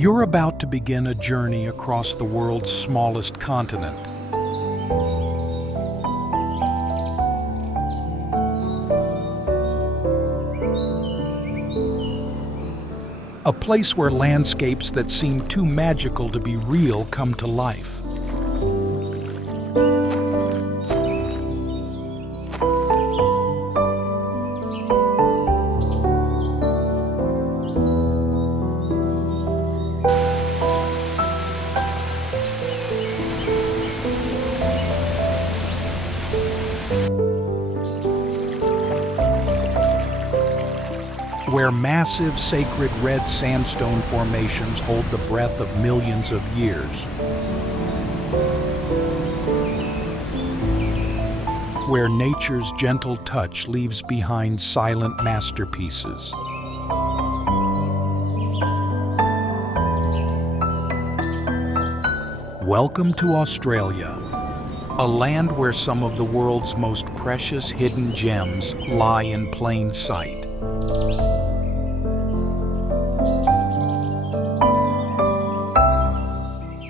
You're about to begin a journey across the world's smallest continent. A place where landscapes that seem too magical to be real come to life. Where massive sacred red sandstone formations hold the breath of millions of years. Where nature's gentle touch leaves behind silent masterpieces. Welcome to Australia, a land where some of the world's most precious hidden gems lie in plain sight.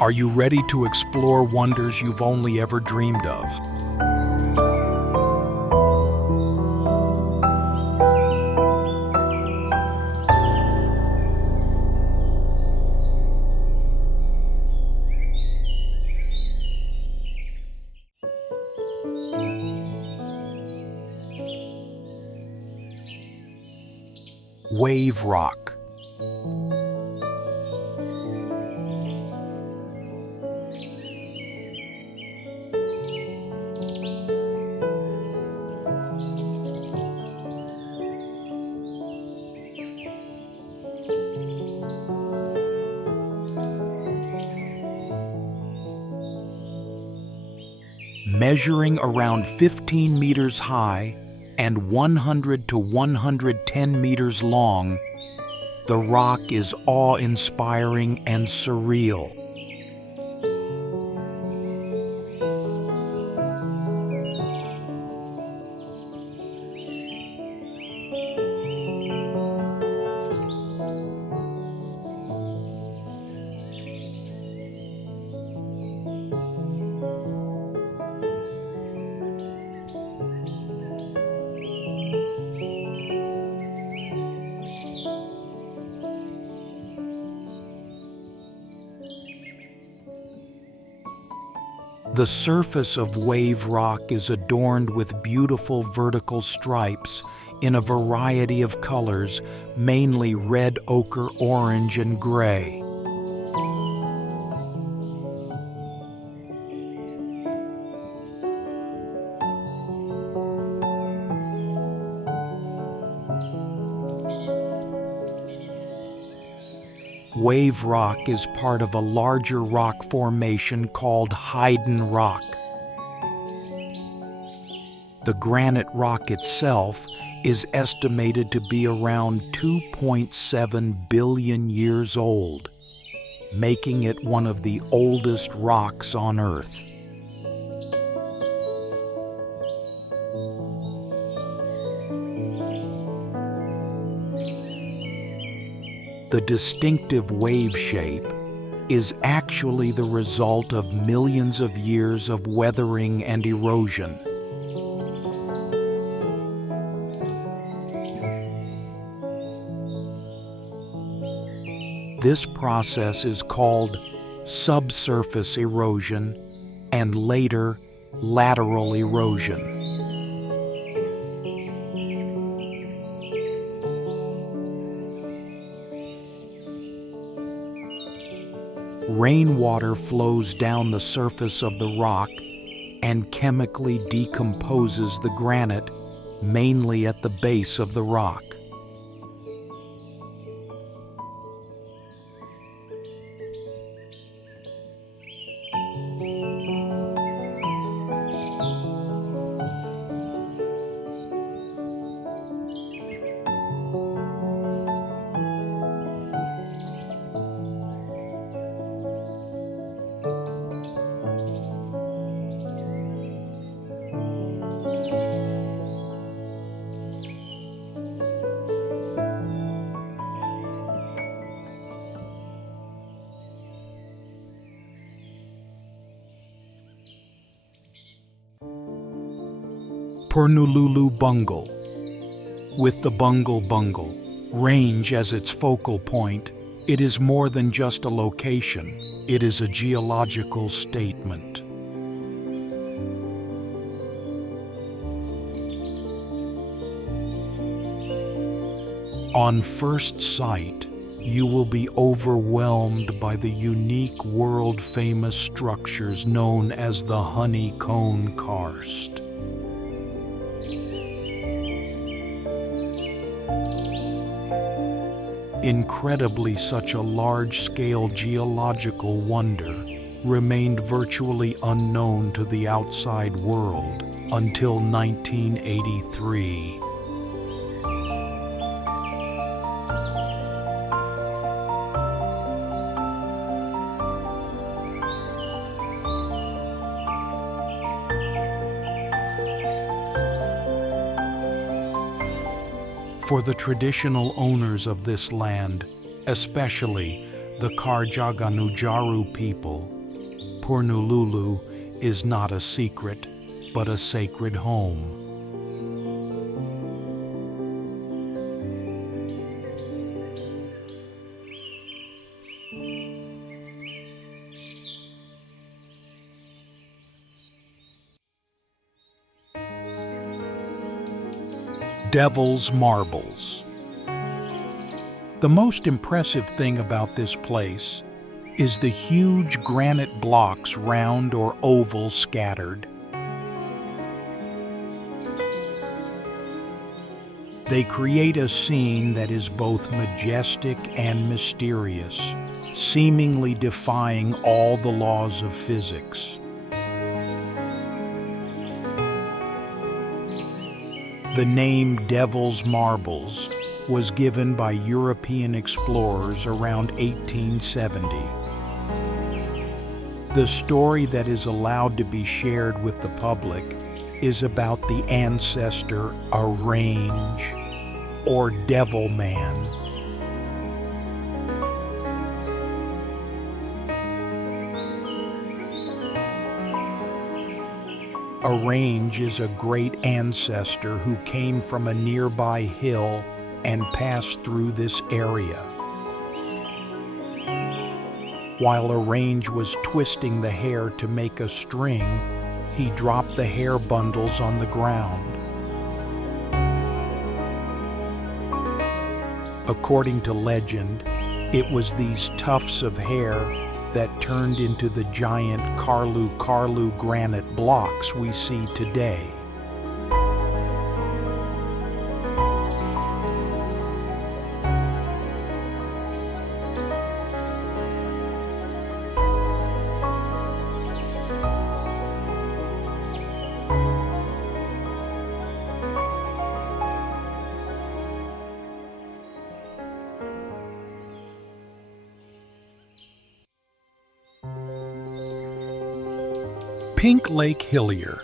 Are you ready to explore wonders you've only ever dreamed of? Wave rock. Measuring around 15 meters high and 100 to 110 meters long, the rock is awe-inspiring and surreal. The surface of wave rock is adorned with beautiful vertical stripes in a variety of colors, mainly red, ochre, orange, and gray. Wave rock is part of a larger rock formation called Hidden Rock. The granite rock itself is estimated to be around 2.7 billion years old, making it one of the oldest rocks on Earth. The distinctive wave shape is actually the result of millions of years of weathering and erosion. This process is called subsurface erosion and later lateral erosion. Rainwater flows down the surface of the rock and chemically decomposes the granite, mainly at the base of the rock. Purnululu Bungle. With the Bungle Range as its focal point, it is more than just a location. It is a geological statement. On first sight, you will be overwhelmed by the unique world-famous structures known as the honeycomb karst. Incredibly, such a large-scale geological wonder remained virtually unknown to the outside world until 1983. For the traditional owners of this land, especially the Karjaganujaru people, Purnululu is not a secret, but a sacred home. Devil's Marbles. The most impressive thing about this place is the huge granite blocks, round or oval, scattered. They create a scene that is both majestic and mysterious, seemingly defying all the laws of physics. The name Devil's Marbles was given by European explorers around 1870. The story that is allowed to be shared with the public is about the ancestor Arrange, or Devil Man. Arrange is a great ancestor who came from a nearby hill and passed through this area. While Arrange was twisting the hair to make a string, he dropped the hair bundles on the ground. According to legend, it was these tufts of hair that turned into the giant Karlu granite blocks we see today. Pink Lake Hillier.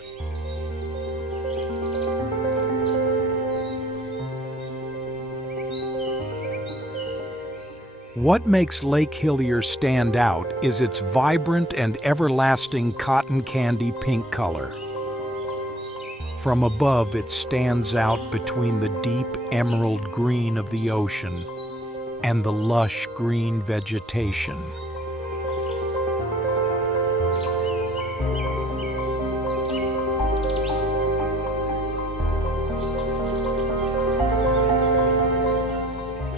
What makes Lake Hillier stand out is its vibrant and everlasting cotton candy pink color. From above, it stands out between the deep emerald green of the ocean and the lush green vegetation.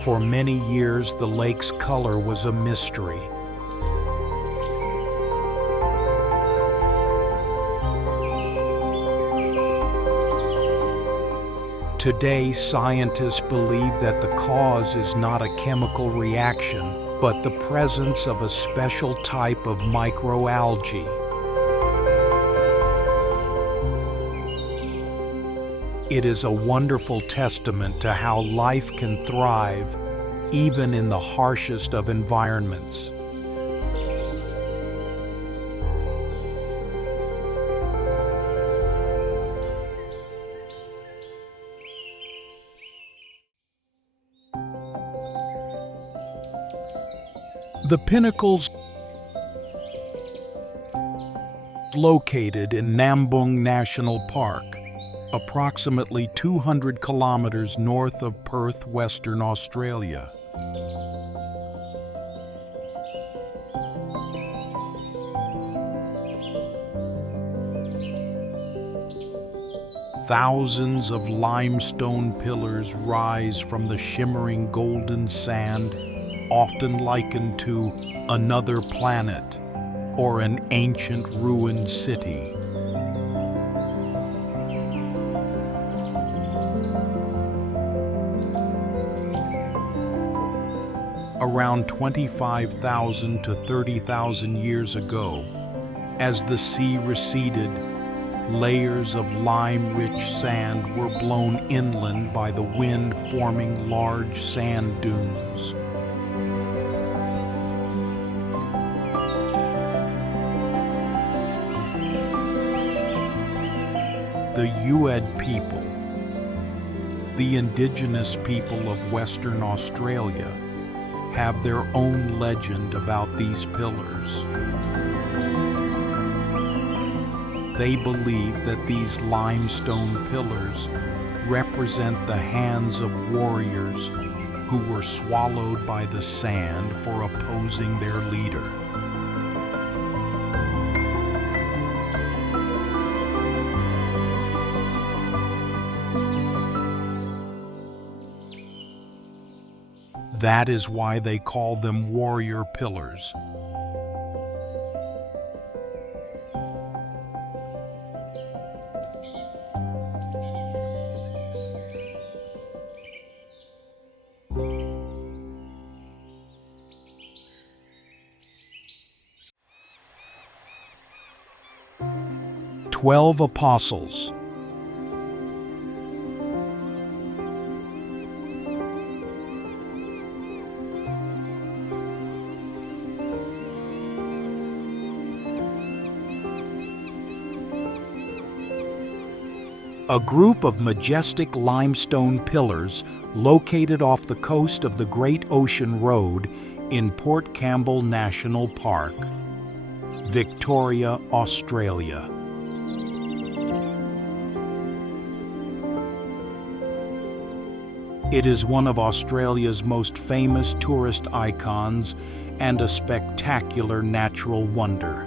For many years, the lake's color was a mystery. Today, scientists believe that the cause is not a chemical reaction, but the presence of a special type of microalgae. It is a wonderful testament to how life can thrive even in the harshest of environments. The Pinnacles, located in Nambung National Park, approximately 200 kilometers north of Perth, Western Australia. Thousands of limestone pillars rise from the shimmering golden sand, often likened to another planet or an ancient ruined city. Around 25,000 to 30,000 years ago, as the sea receded, layers of lime-rich sand were blown inland by the wind, forming large sand dunes. The Ued people, the indigenous people of Western Australia, have their own legend about these pillars. They believe that these limestone pillars represent the hands of warriors who were swallowed by the sand for opposing their leader. That is why they call them warrior pillars. "12 Apostles." A group of majestic limestone pillars located off the coast of the Great Ocean Road in Port Campbell National Park, Victoria, Australia. It is one of Australia's most famous tourist icons and a spectacular natural wonder.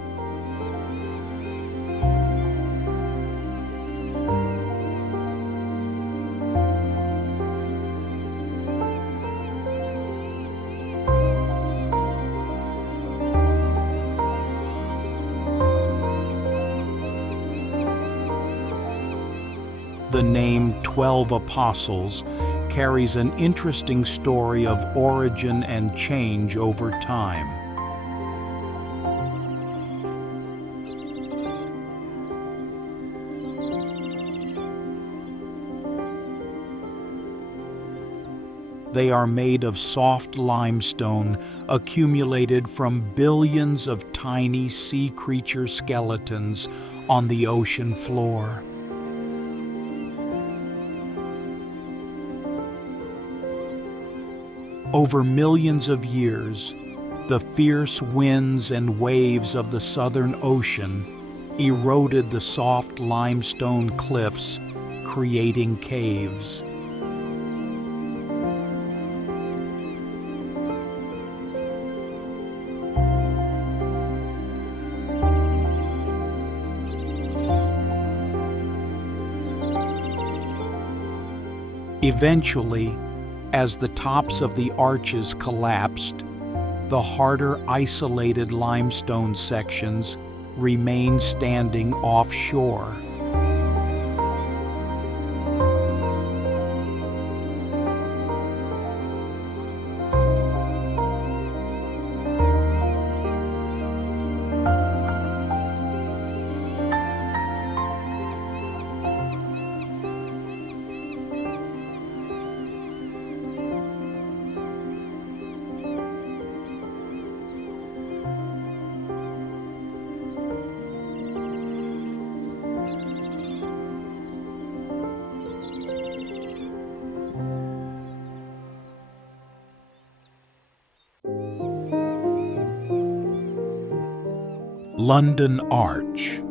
The name 12 Apostles carries an interesting story of origin and change over time. They are made of soft limestone accumulated from billions of tiny sea creature skeletons on the ocean floor. Over millions of years, the fierce winds and waves of the Southern Ocean eroded the soft limestone cliffs, creating caves. Eventually, as the tops of the arches collapsed, the harder isolated limestone sections remained standing offshore. London Arch.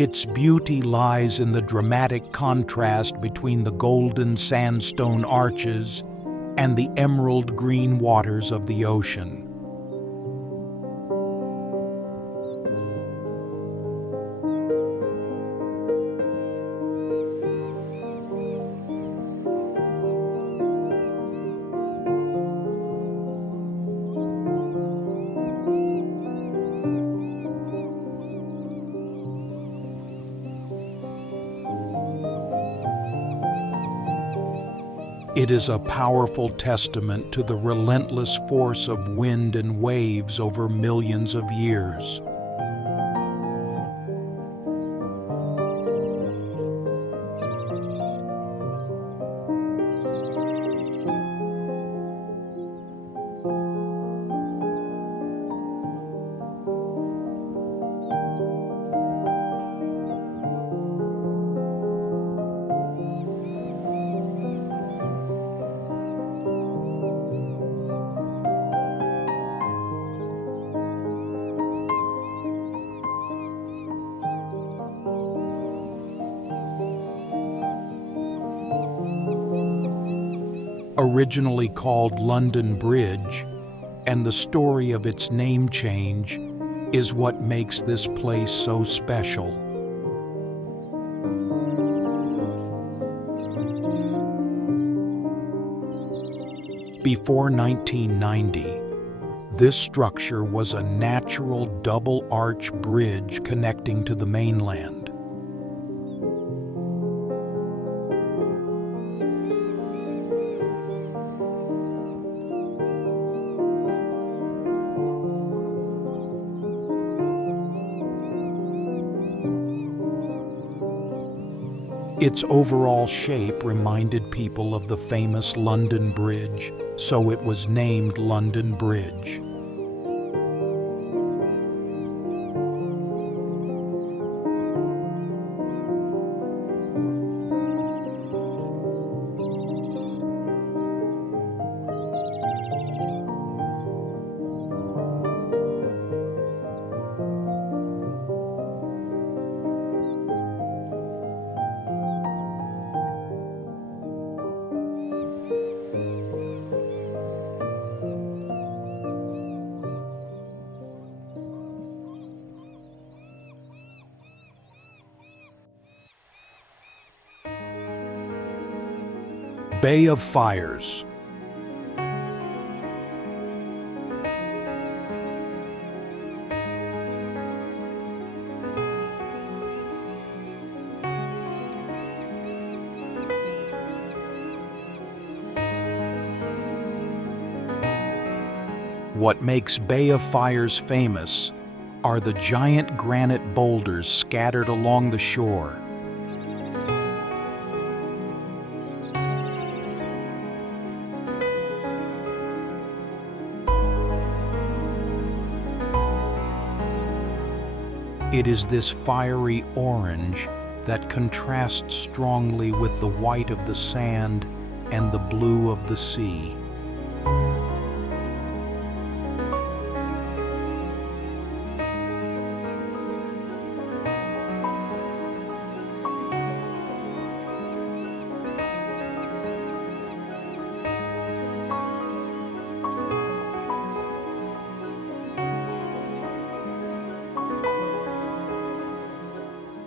Its beauty lies in the dramatic contrast between the golden sandstone arches and the emerald green waters of the ocean. It is a powerful testament to the relentless force of wind and waves over millions of years. Originally called London Bridge, and the story of its name change is what makes this place so special. Before 1990, this structure was a natural double-arch bridge connecting to the mainland. Its overall shape reminded people of the famous London Bridge, so it was named London Bridge. Bay of Fires. What makes Bay of Fires famous are the giant granite boulders scattered along the shore. It is this fiery orange that contrasts strongly with the white of the sand and the blue of the sea.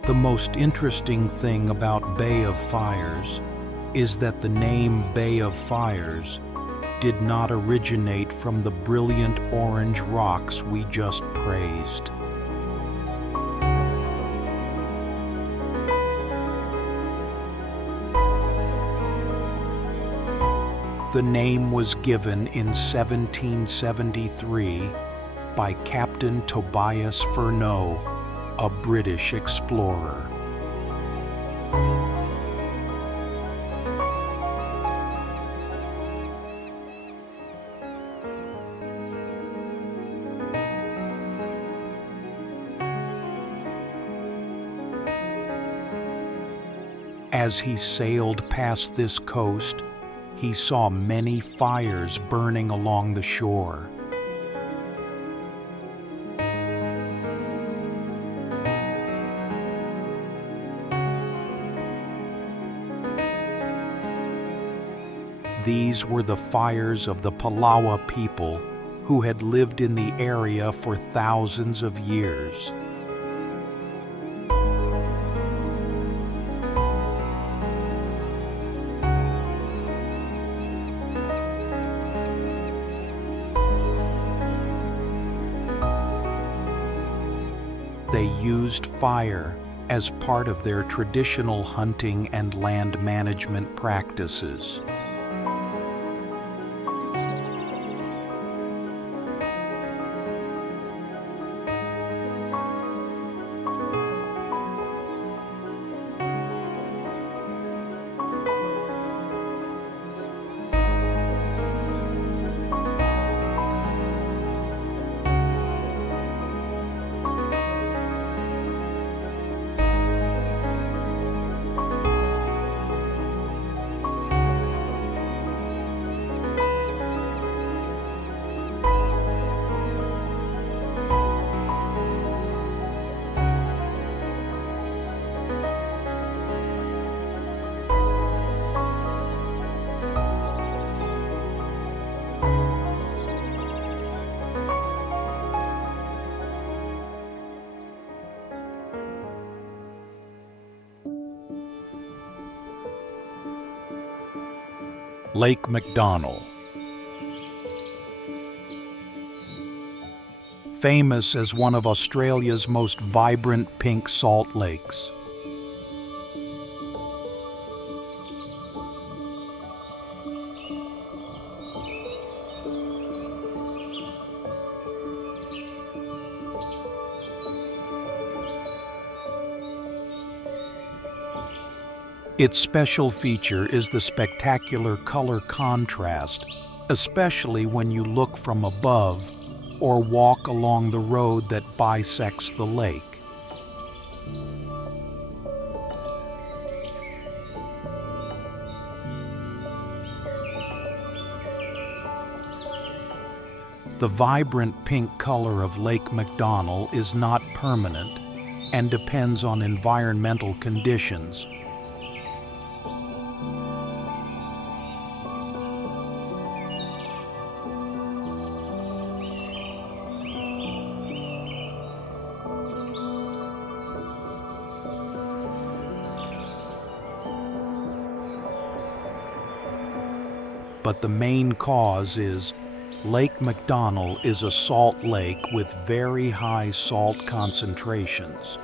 The most interesting thing about Bay of Fires is that the name Bay of Fires did not originate from the brilliant orange rocks we just praised. The name was given in 1773 by Captain Tobias Furneaux, a British explorer. As he sailed past this coast, he saw many fires burning along the shore. These were the fires of the Palawa people who had lived in the area for thousands of years. They used fire as part of their traditional hunting and land management practices. Lake MacDonnell. Famous as one of Australia's most vibrant pink salt lakes. Its special feature is the spectacular color contrast, especially when you look from above or walk along the road that bisects the lake. The vibrant pink color of Lake MacDonnell is not permanent and depends on environmental conditions. But the main cause is Lake MacDonnell is a salt lake with very high salt concentrations.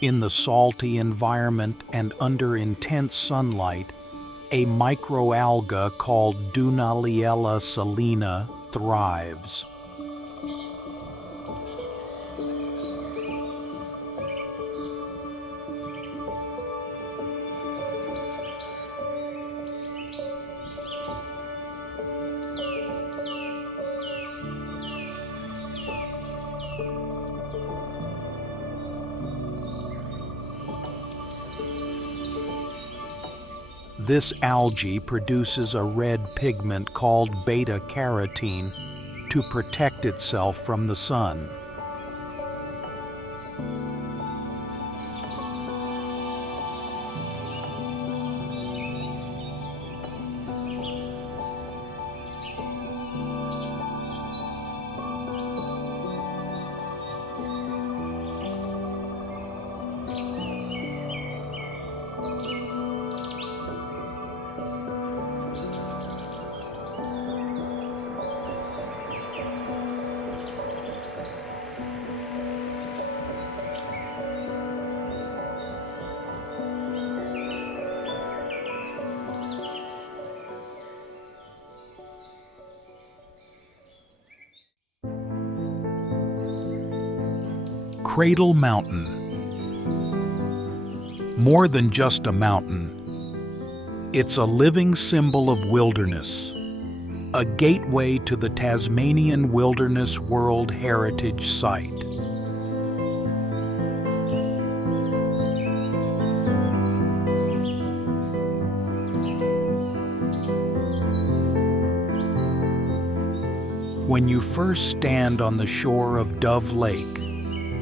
In the salty environment and under intense sunlight, a microalga called Dunaliella salina thrives. This algae produces a red pigment called beta-carotene to protect itself from the sun. Cradle Mountain. More than just a mountain, it's a living symbol of wilderness, a gateway to the Tasmanian Wilderness World Heritage Site. When you first stand on the shore of Dove Lake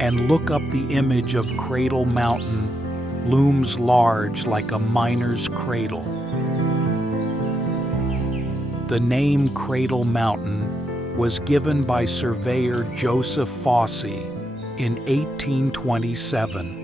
and look up, the image of Cradle Mountain looms large like a miner's cradle. The name Cradle Mountain was given by surveyor Joseph Fosse in 1827.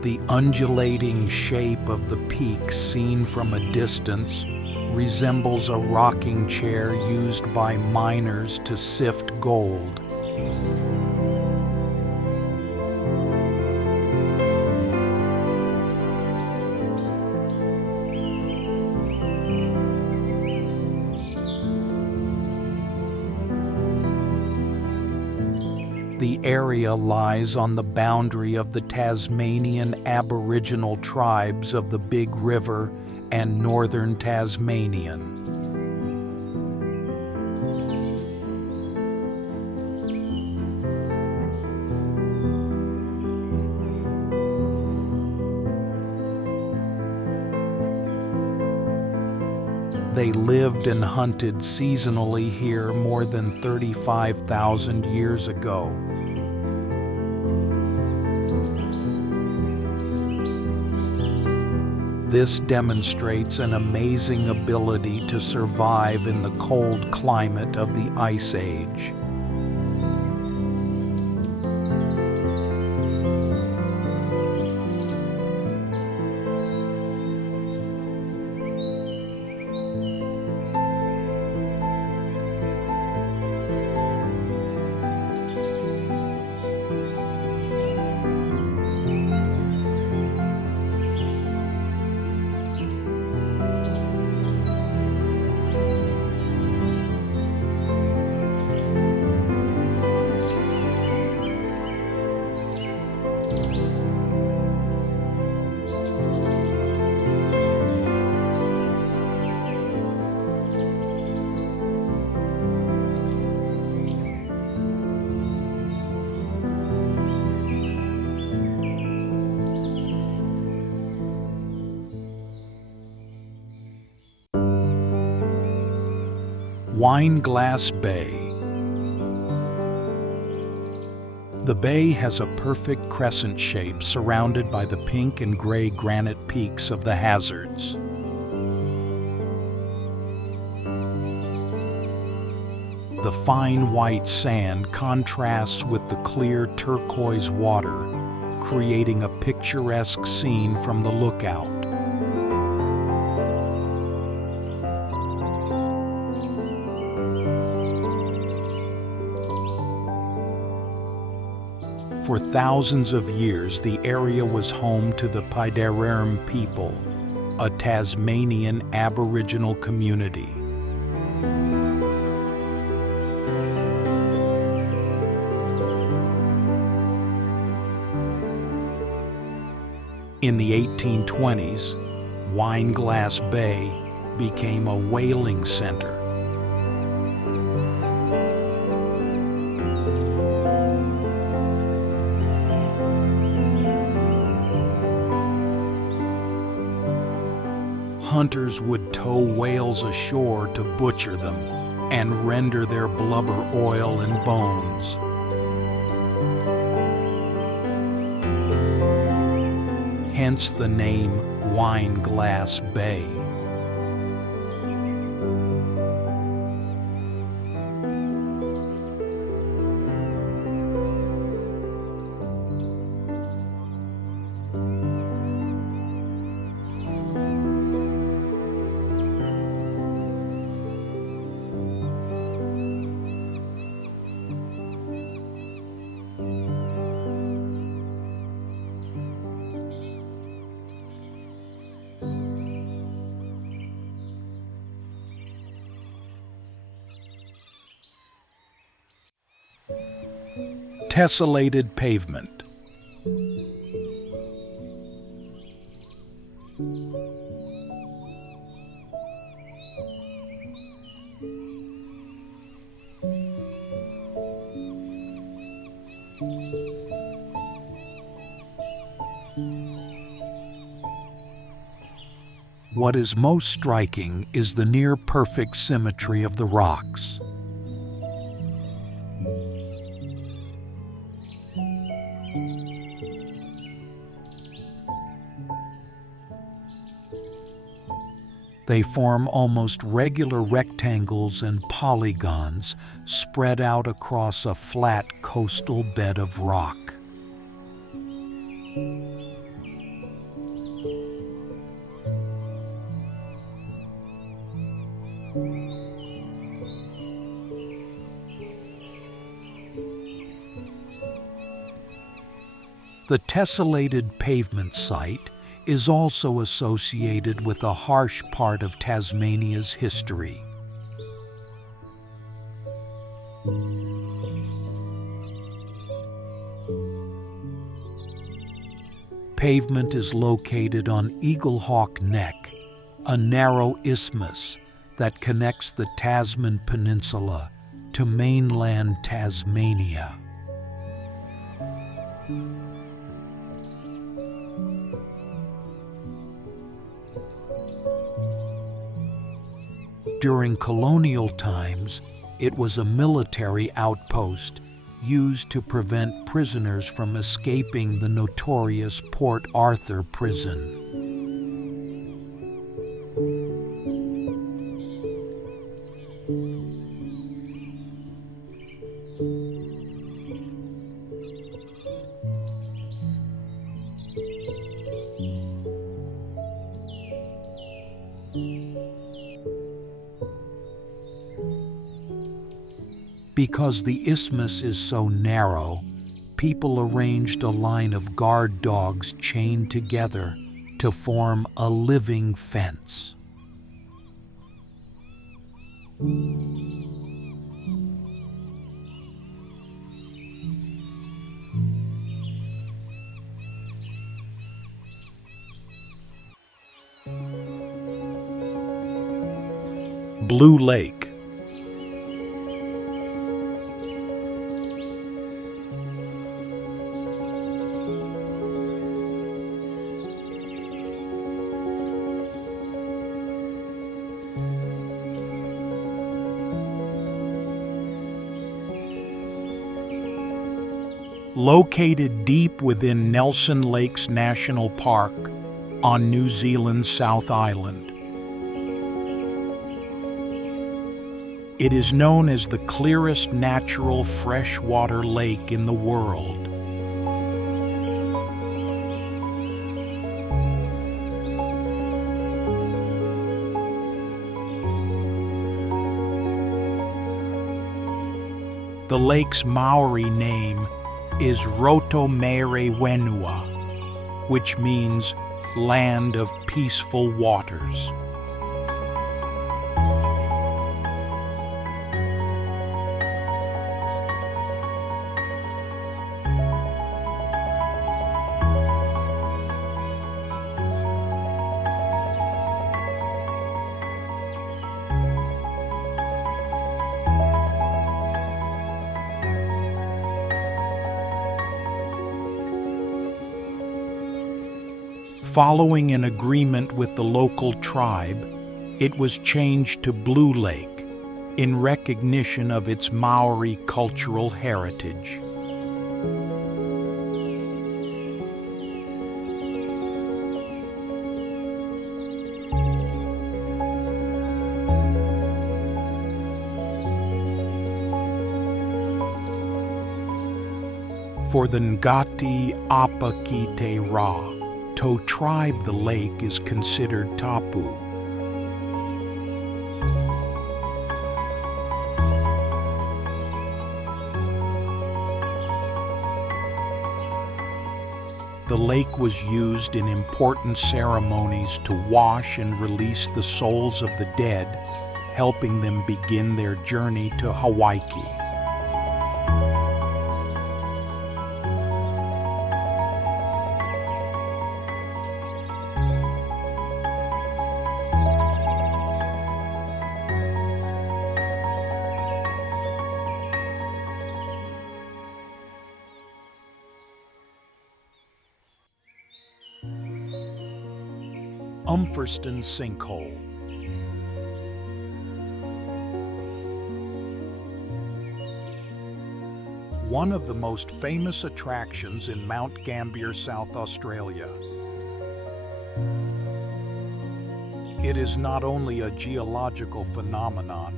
The undulating shape of the peak seen from a distance resembles a rocking chair used by miners to sift gold. The area lies on the boundary of the Tasmanian Aboriginal tribes of the Big River and northern Tasmanian. They lived and hunted seasonally here more than 35,000 years ago. This demonstrates an amazing ability to survive in the cold climate of the Ice Age. Wineglass Bay. The bay has a perfect crescent shape surrounded by the pink and gray granite peaks of the Hazards. The fine white sand contrasts with the clear turquoise water, creating a picturesque scene from the lookout. For thousands of years, the area was home to the Piderirm people, a Tasmanian Aboriginal community. In the 1820s, Wineglass Bay became a whaling center. Hunters would tow whales ashore to butcher them and render their blubber oil and bones. Hence the name Wineglass Bay. Tessellated Pavement. What is most striking is the near-perfect symmetry of the rocks. They form almost regular rectangles and polygons spread out across a flat coastal bed of rock. The Tessellated Pavement site is also associated with a harsh part of Tasmania's history. Pavement is located on Eaglehawk Neck, a narrow isthmus that connects the Tasman Peninsula to mainland Tasmania. During colonial times, it was a military outpost used to prevent prisoners from escaping the notorious Port Arthur prison. Because the isthmus is so narrow, people arranged a line of guard dogs chained together to form a living fence. Blue Lake. Located deep within Nelson Lakes National Park on New Zealand's South Island. It is known as the clearest natural freshwater lake in the world. The lake's Maori name is Rotomere Wenua, which means land of peaceful waters. Following an agreement with the local tribe, it was changed to Blue Lake in recognition of its Maori cultural heritage. For the Ngati Apakite Ra, to tribe, the lake is considered tapu. The lake was used in important ceremonies to wash and release the souls of the dead, helping them begin their journey to Hawaii. Umpherston Sinkhole. One of the most famous attractions in Mount Gambier, South Australia. It is not only a geological phenomenon,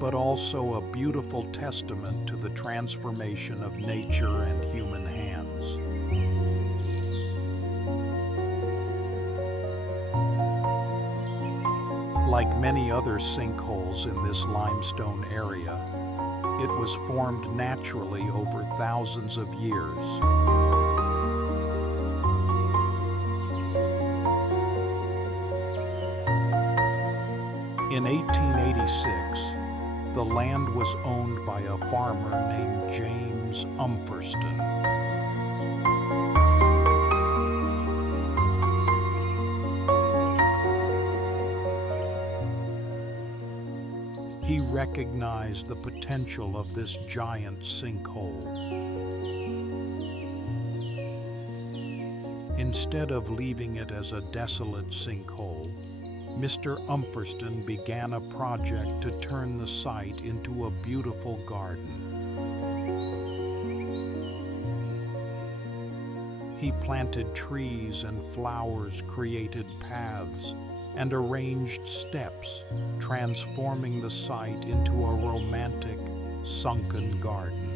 but also a beautiful testament to the transformation of nature and human hands. Like many other sinkholes in this limestone area, it was formed naturally over thousands of years. In 1886, the land was owned by a farmer named James Umpherston. He recognized the potential of this giant sinkhole. Instead of leaving it as a desolate sinkhole, Mr. Umpherston began a project to turn the site into a beautiful garden. He planted trees and flowers, created paths, and arranged steps, transforming the site into a romantic, sunken garden.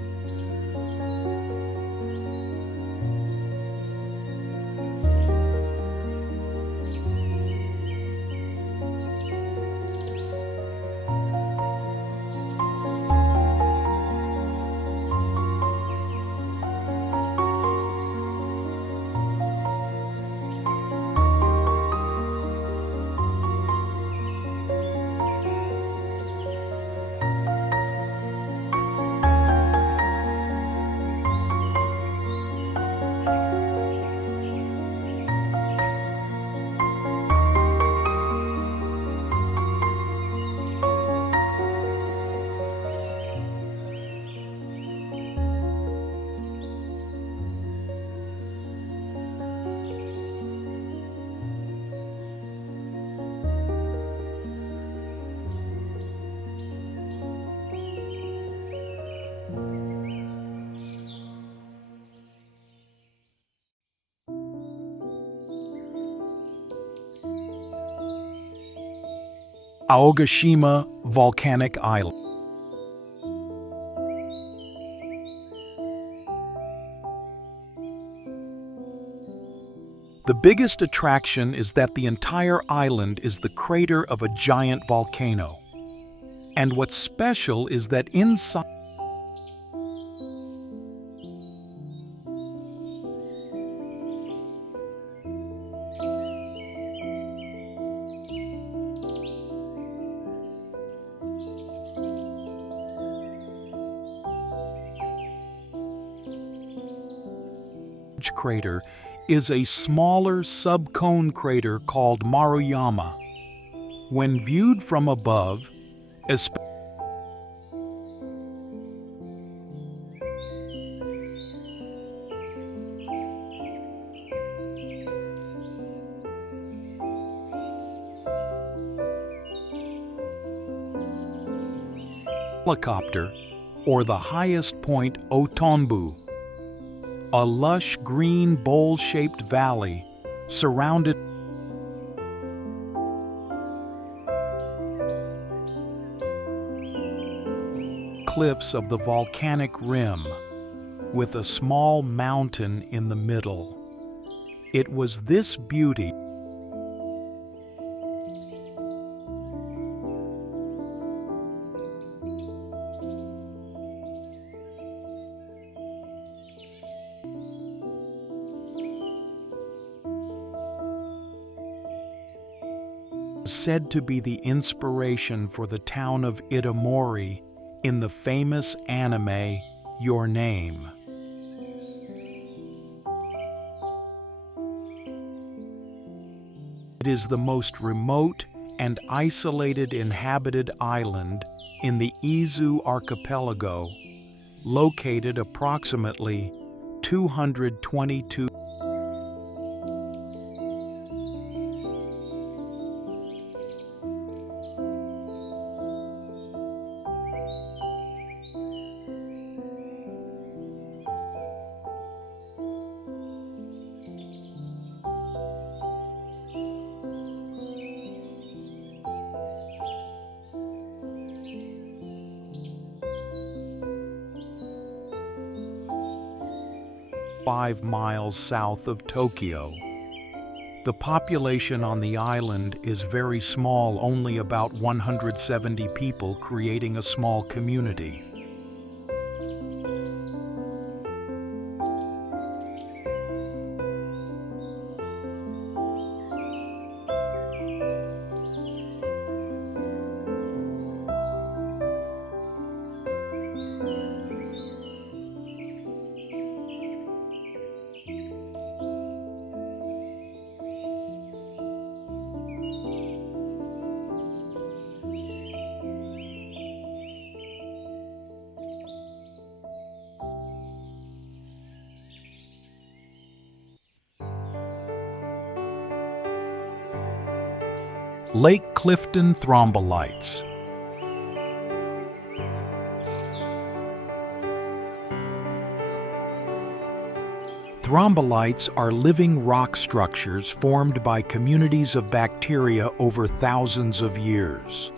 Aogashima Volcanic Island. The biggest attraction is that the entire island is the crater of a giant volcano. And what's special is that inside crater is a smaller subcone crater called Maruyama. When viewed from above, helicopter, or the highest point Otonbu, a lush green bowl-shaped valley surrounded cliffs of the volcanic rim with a small mountain in the middle. It was this beauty said to be the inspiration for the town of Itamori in the famous anime Your Name. It is the most remote and isolated inhabited island in the Izu archipelago, located approximately 222 5 miles south of Tokyo. The population on the island is very small, only about 170 people, creating a small community. Lake Clifton Thrombolites. Thrombolites are living rock structures formed by communities of bacteria over thousands of years.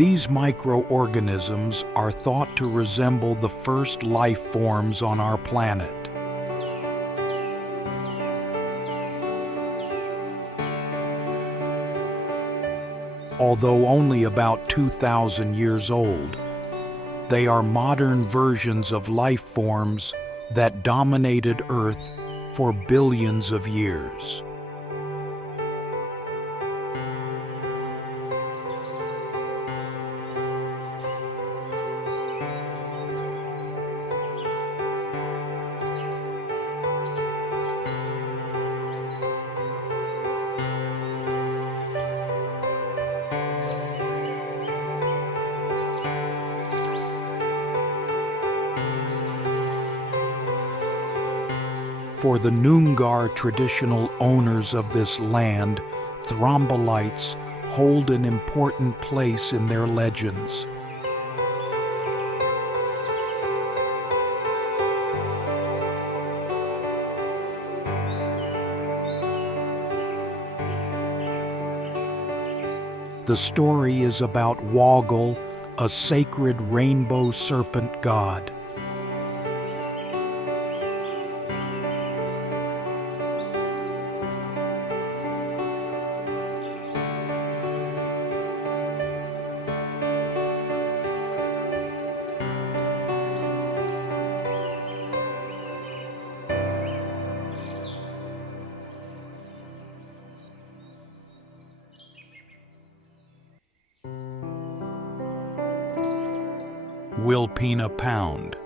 These microorganisms are thought to resemble the first life forms on our planet. Although only about 2,000 years old, they are modern versions of life forms that dominated Earth for billions of years. For the Noongar traditional owners of this land, Thrombolites hold an important place in their legends. The story is about Woggle, a sacred rainbow serpent god. Wilpena Pound.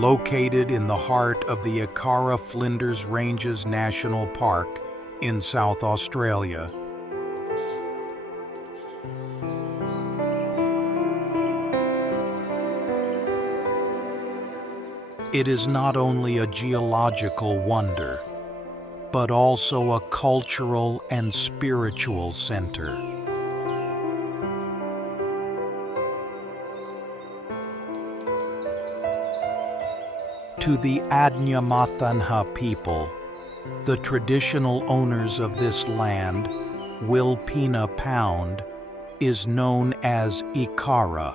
Located in the heart of the Eyre Flinders Ranges National Park in South Australia. It is not only a geological wonder, but also a cultural and spiritual center. To the Adnyamathanha people, the traditional owners of this land, Wilpena Pound is known as Eyre.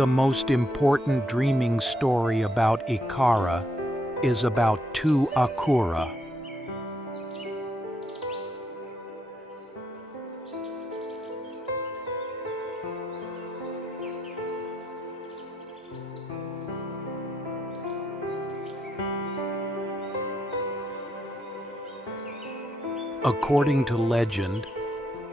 The most important dreaming story about Eyre is about two Akura. According to legend,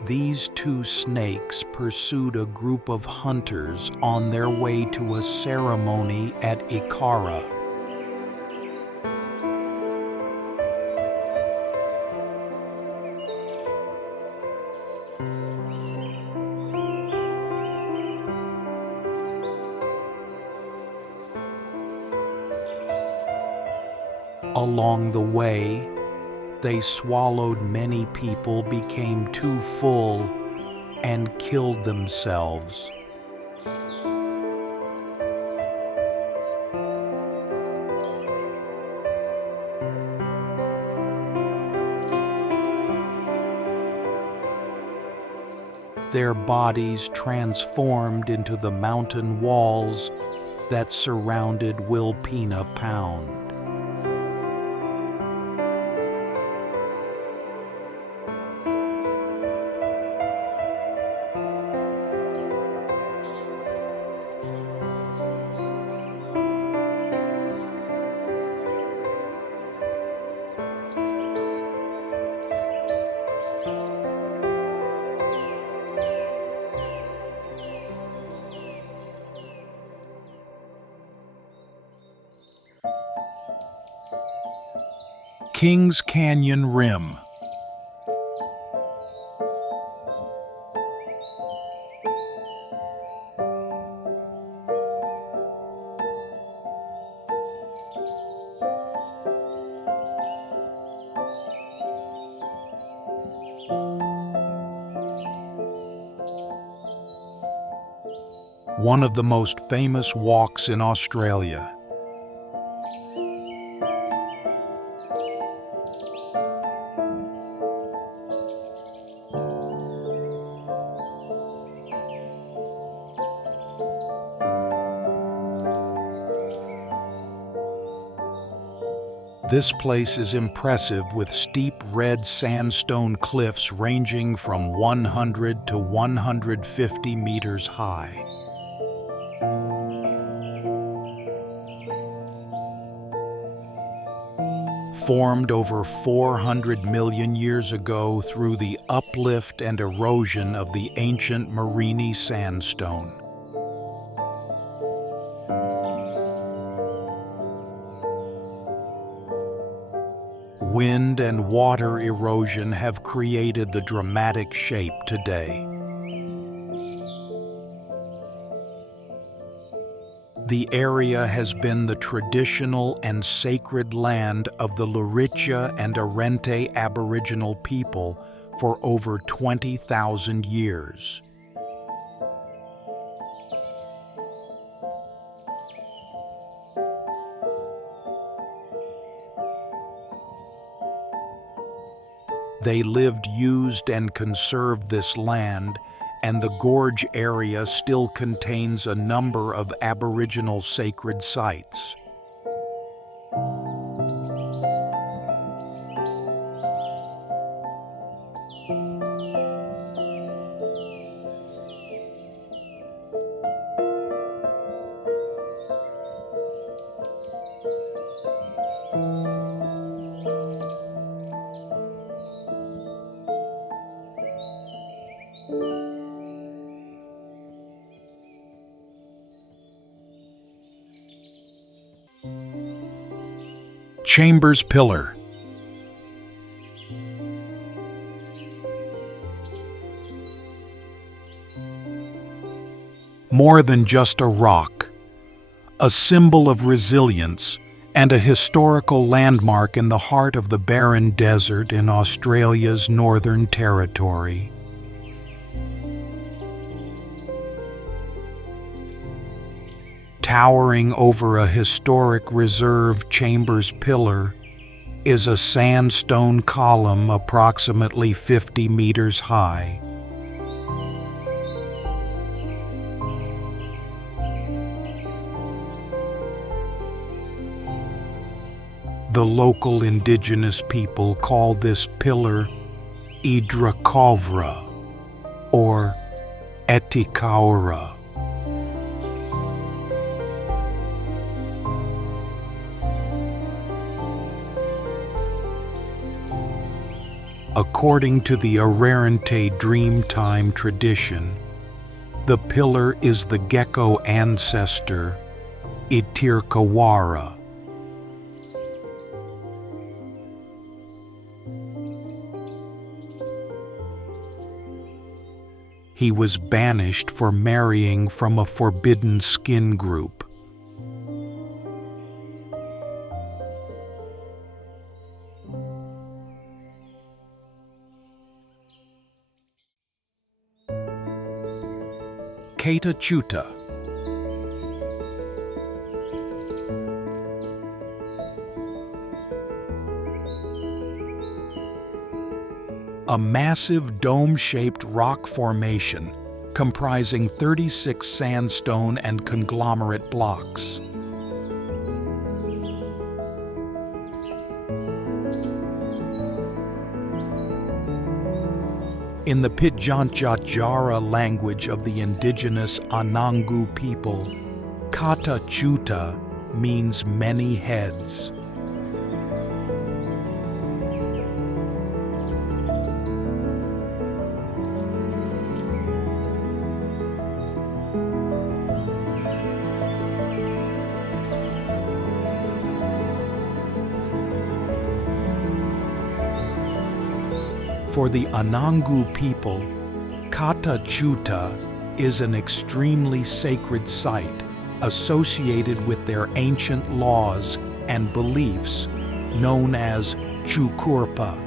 these two snakes pursued a group of hunters on their way to a ceremony at Eyre. Along the way, they swallowed many people, became too full, and killed themselves. Their bodies transformed into the mountain walls that surrounded Wilpena Pound. Kings Canyon Rim. One of the most famous walks in Australia. This place is impressive with steep red sandstone cliffs ranging from 100 to 150 meters high. Formed over 400 million years ago through the uplift and erosion of the ancient Mereenie sandstone. Wind and water erosion have created the dramatic shape today. The area has been the traditional and sacred land of the Luritja and Arrernte Aboriginal people for over 20,000 years. They lived, used, and conserved this land, and the gorge area still contains a number of Aboriginal sacred sites. Chambers Pillar. More than just a rock, a symbol of resilience and a historical landmark in the heart of the barren desert in Australia's Northern Territory. Towering over a historic reserve, Chambers Pillar is a sandstone column approximately 50 meters high. The local indigenous people call this pillar Idrakovra or Etikaura. According to the Arrernte Dreamtime tradition, the pillar is the gecko ancestor Itirkawara. He was banished for marrying from a forbidden skin group. Kata Tjuta. A massive dome-shaped rock formation comprising 36 sandstone and conglomerate blocks. In the Pitjantjatjara language of the indigenous Anangu people, Kata Tjuta means many heads. For the Anangu people, Kata Tjuta is an extremely sacred site associated with their ancient laws and beliefs known as Chukurpa.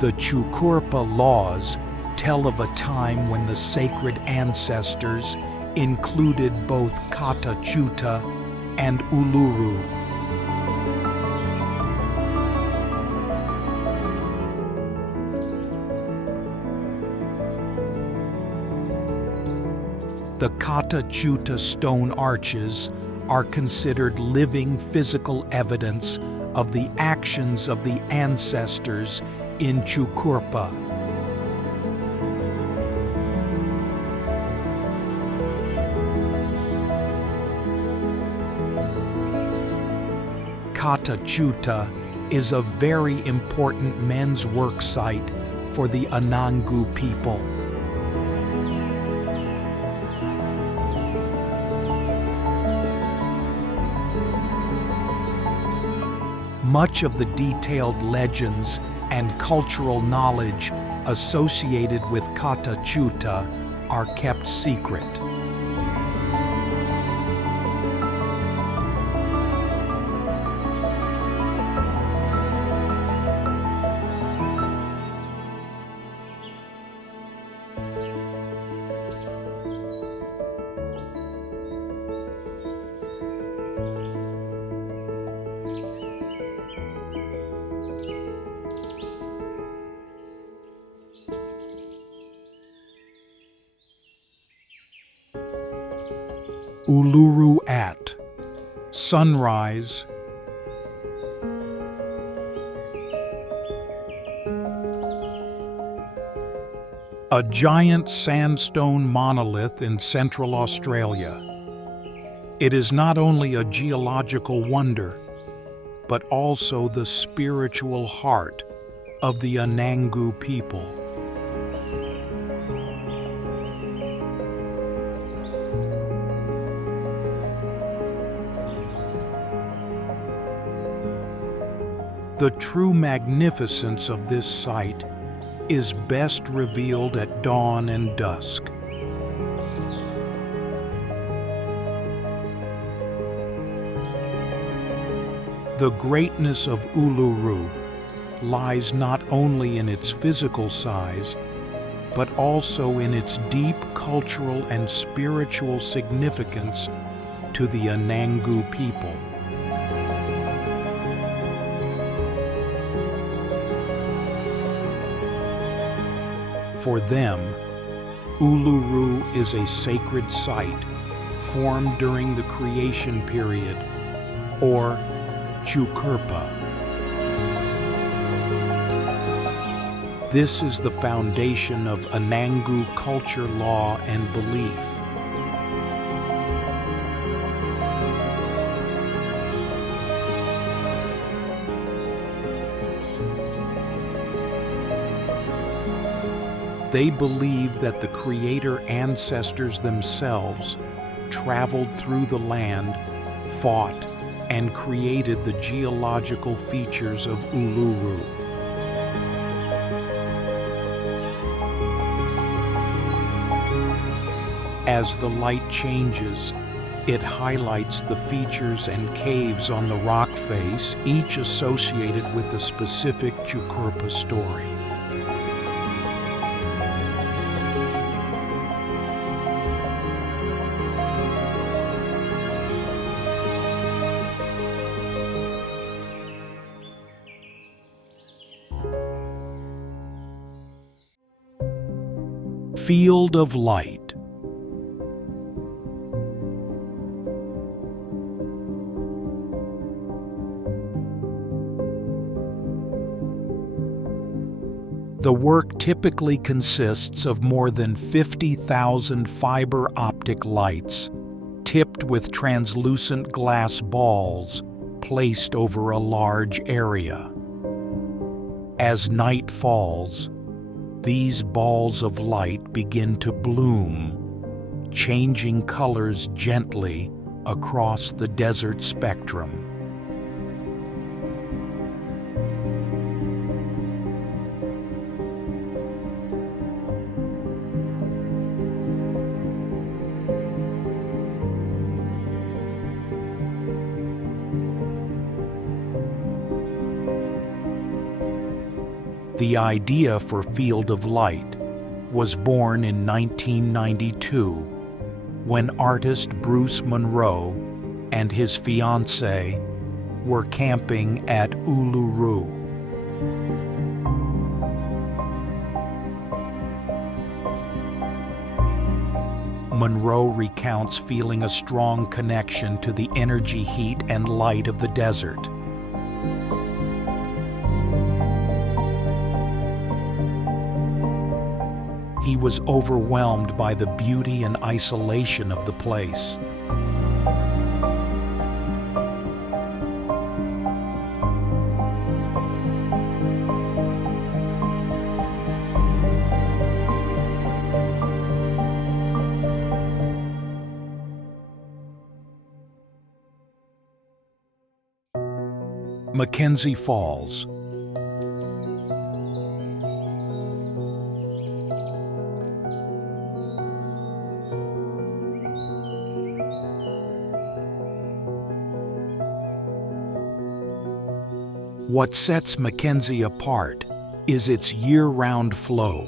The Chukurpa laws tell of a time when the sacred ancestors included both Kata Tjuta and Uluru. The Kata Tjuta stone arches are considered living physical evidence of the actions of the ancestors in Chukurpa. Kata Tjuta is a very important men's work site for the Anangu people. Much of the detailed legends and cultural knowledge associated with Kata Tjuta are kept secret. Uluru at sunrise. A giant sandstone monolith in Central Australia. It is not only a geological wonder, but also the spiritual heart of the Anangu people. The true magnificence of this site is best revealed at dawn and dusk. The greatness of Uluru lies not only in its physical size, but also in its deep cultural and spiritual significance to the Anangu people. For them, Uluru is a sacred site formed during the creation period, or Chukurpa. This is the foundation of Anangu culture, law, and belief. They believe that the Creator ancestors themselves traveled through the land, fought, and created the geological features of Uluru. As the light changes, It highlights the features and caves on the rock face, each associated with a specific Chukurpa story. Field of Light. The work typically consists of more than 50,000 fiber optic lights, tipped with translucent glass balls placed over a large area. As night falls, these balls of light begin to bloom, changing colors gently across the desert spectrum. The idea for Field of Light was born in 1992 when artist Bruce Monroe and his fiancée were camping at Uluru. Monroe recounts feeling a strong connection to the energy, heat, and light of the desert. He was overwhelmed by the beauty and isolation of the place. MacKenzie Falls. What sets MacKenzie apart is its year-round flow.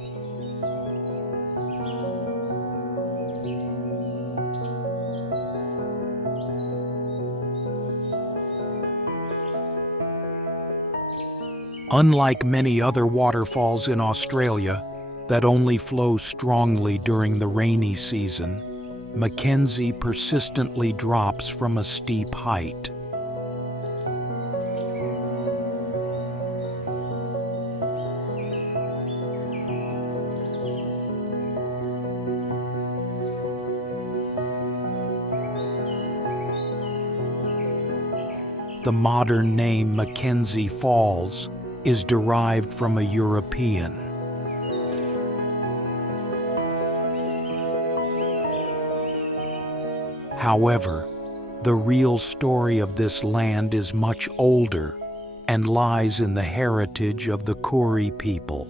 Unlike many other waterfalls in Australia that only flow strongly during the rainy season, MacKenzie persistently drops from a steep height. The modern name MacKenzie Falls is derived from a European. However, the real story of this land is much older and lies in the heritage of the Koori people.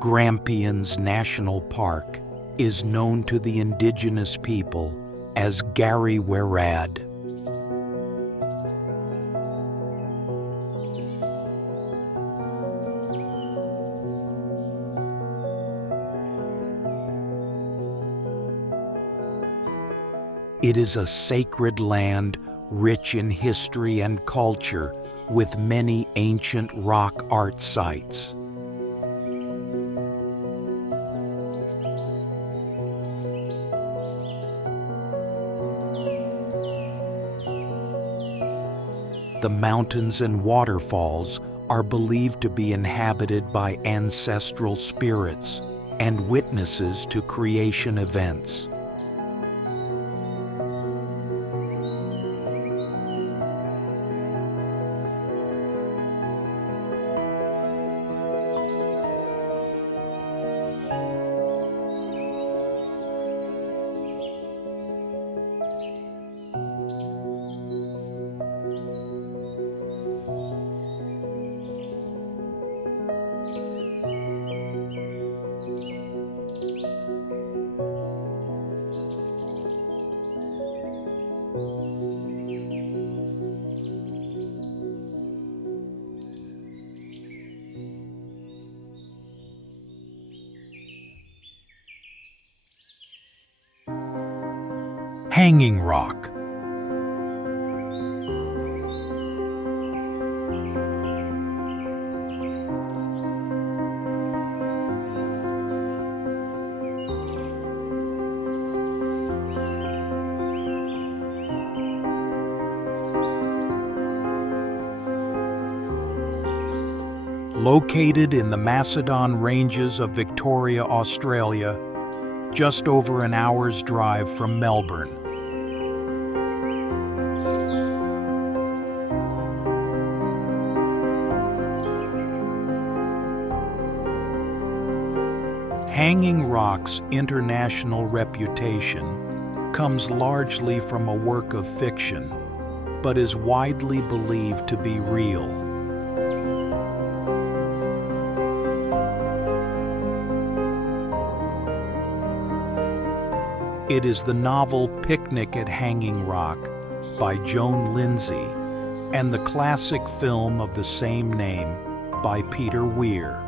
Grampians National Park is known to the indigenous people as Gari Werad. It is a sacred land rich in history and culture with many ancient rock art sites. The mountains and waterfalls are believed to be inhabited by ancestral spirits and witnesses to creation events. Hanging Rock. Located in the Macedon Ranges of Victoria, Australia, just over an hour's drive from Melbourne. Hanging Rock's international reputation comes largely from a work of fiction, but is widely believed to be real. It is the novel Picnic at Hanging Rock by Joan Lindsay and the classic film of the same name by Peter Weir.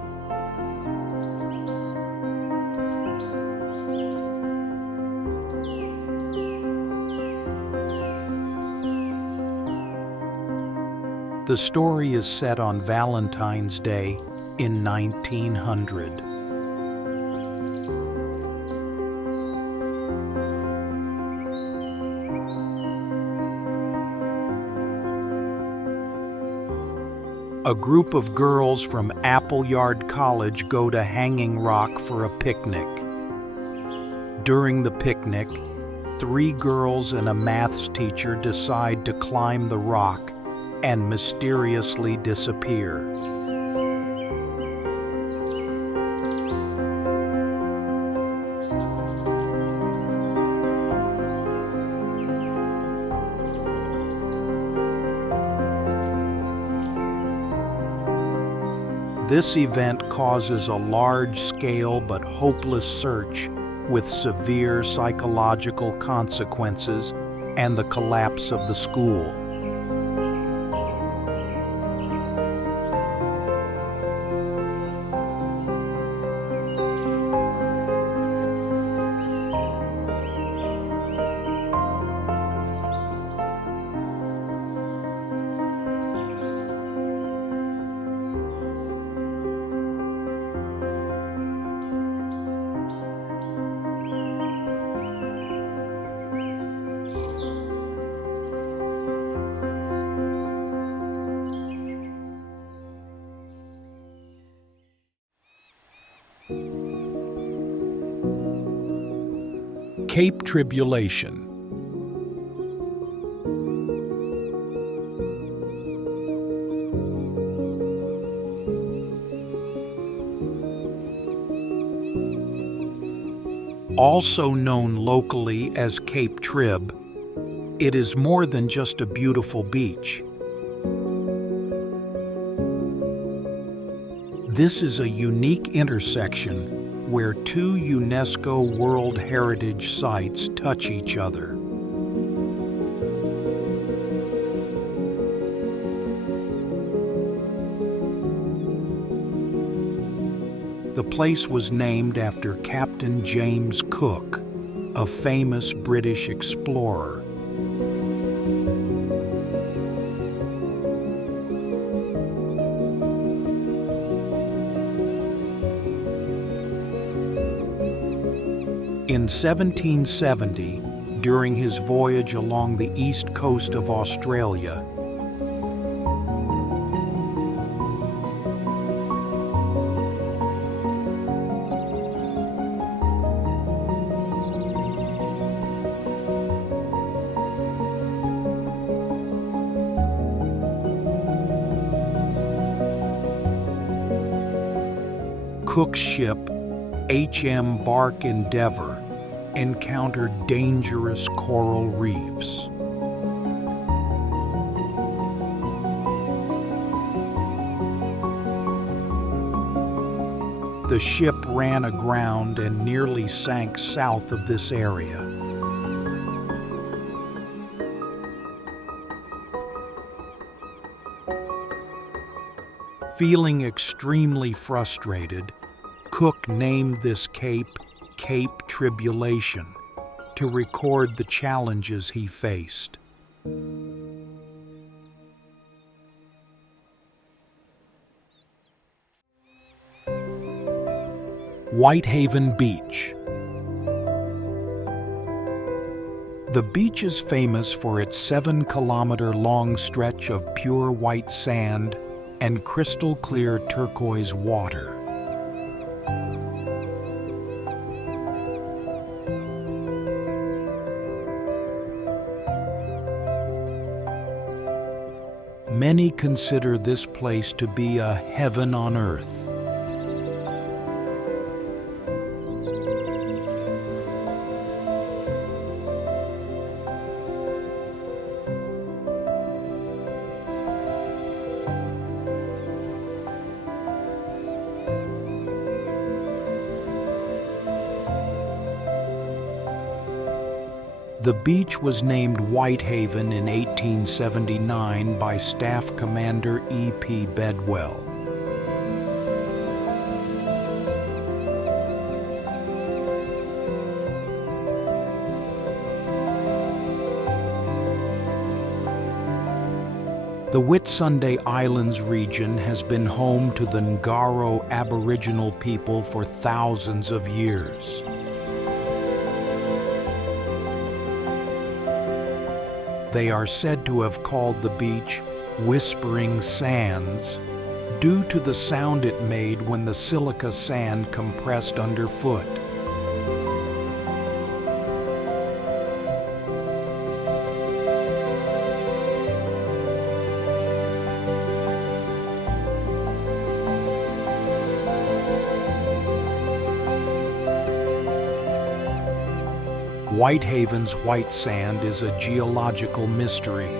The story is set on Valentine's Day in 1900. A group of girls from Appleyard College go to Hanging Rock for a picnic. During the picnic, 3 girls and a maths teacher decide to climb the rock and mysteriously disappear. This event causes a large-scale but hopeless search with severe psychological consequences and the collapse of the school. Cape Tribulation. Also known locally as Cape Trib, it is more than just a beautiful beach. This is a unique intersection where 2 UNESCO World Heritage Sites touch each other. The place was named after Captain James Cook, a famous British explorer. In 1770, during his voyage along the east coast of Australia, Cook's ship, H.M. Bark Endeavour, encountered dangerous coral reefs. The ship ran aground and nearly sank south of this area. Feeling extremely frustrated, Cook named this cape Cape Tribulation to record the challenges he faced. Whitehaven Beach. The beach is famous for its 7-kilometer-long stretch of pure white sand and crystal-clear turquoise water. Many consider this place to be a heaven on earth. The beach was named Whitehaven in 1879 by Staff Commander E.P. Bedwell. The Whitsunday Islands region has been home to the Ngaro Aboriginal people for thousands of years. They are said to have called the beach Whispering Sands due to the sound it made when the silica sand compressed underfoot. Whitehaven's white sand is a geological mystery.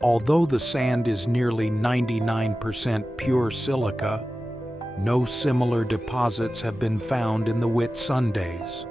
Although the sand is nearly 99% pure silica, no similar deposits have been found in the Whitsundays.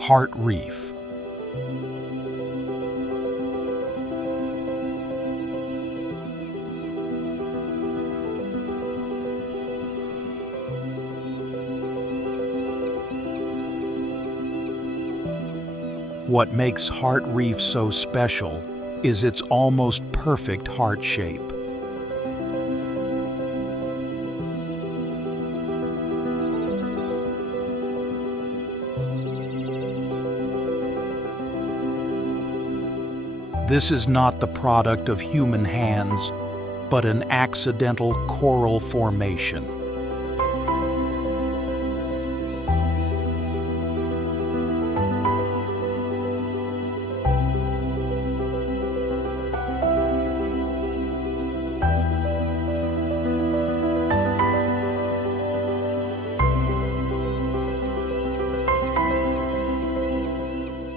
Hutt Reef. What makes Hutt Reef so special is its almost perfect heart shape. This is not the product of human hands, but an accidental coral formation.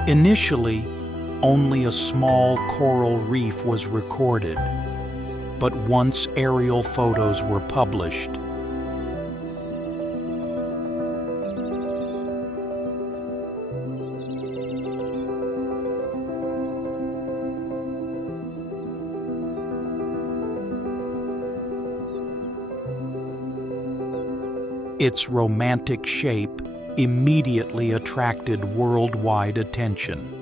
Initially, only a small coral reef was recorded, but once aerial photos were published, its romantic shape immediately attracted worldwide attention.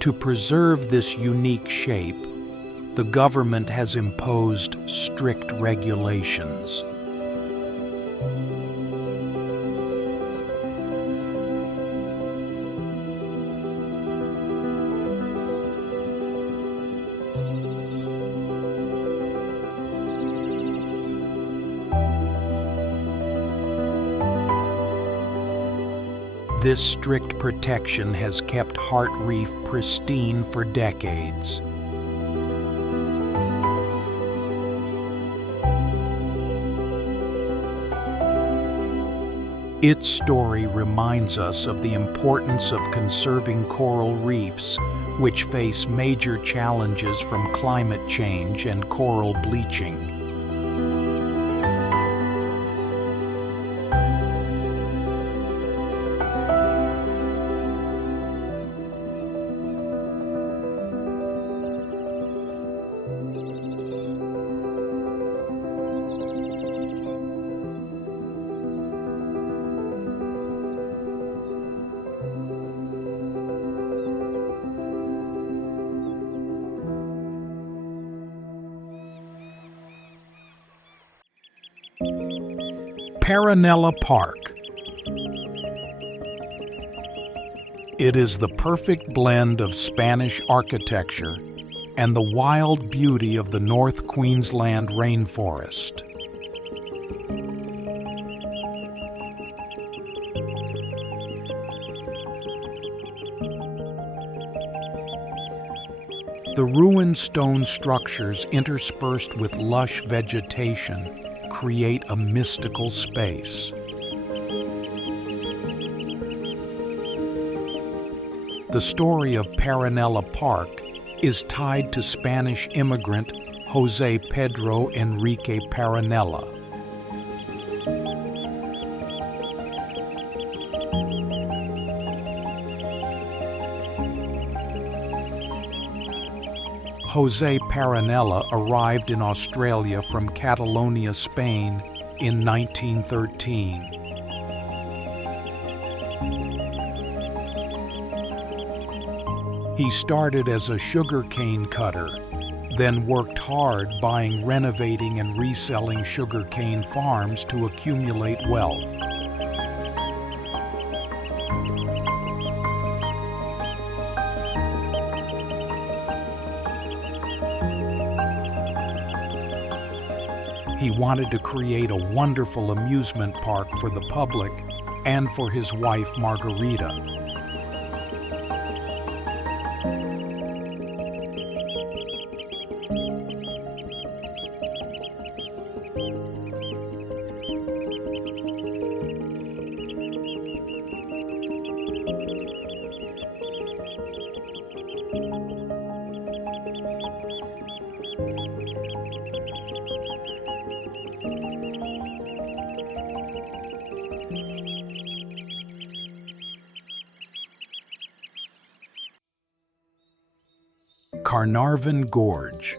To preserve this unique shape, the government has imposed strict regulations. This strict protection has kept Hart Reef pristine for decades. Its story reminds us of the importance of conserving coral reefs, which face major challenges from climate change and coral bleaching. Paronella Park. It is the perfect blend of Spanish architecture and the wild beauty of the North Queensland rainforest. The ruined stone structures interspersed with lush vegetation create a mystical space. The story of Paronella Park is tied to Spanish immigrant José Pedro Enrique Paronella. José Paronella arrived in Australia from Catalonia, Spain in 1913. He started as a sugarcane cutter, then worked hard buying, renovating, and reselling sugarcane farms to accumulate wealth. He wanted to create a wonderful amusement park for the public and for his wife Margarita. Carnarvon Gorge.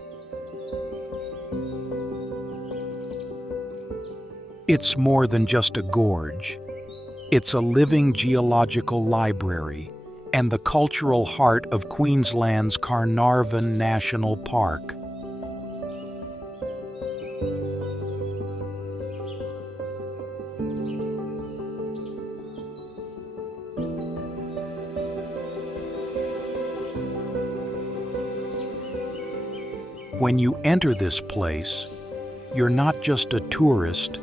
It's more than just a gorge. It's a living geological library and the cultural heart of Queensland's Carnarvon National Park. When you enter this place, you're not just a tourist,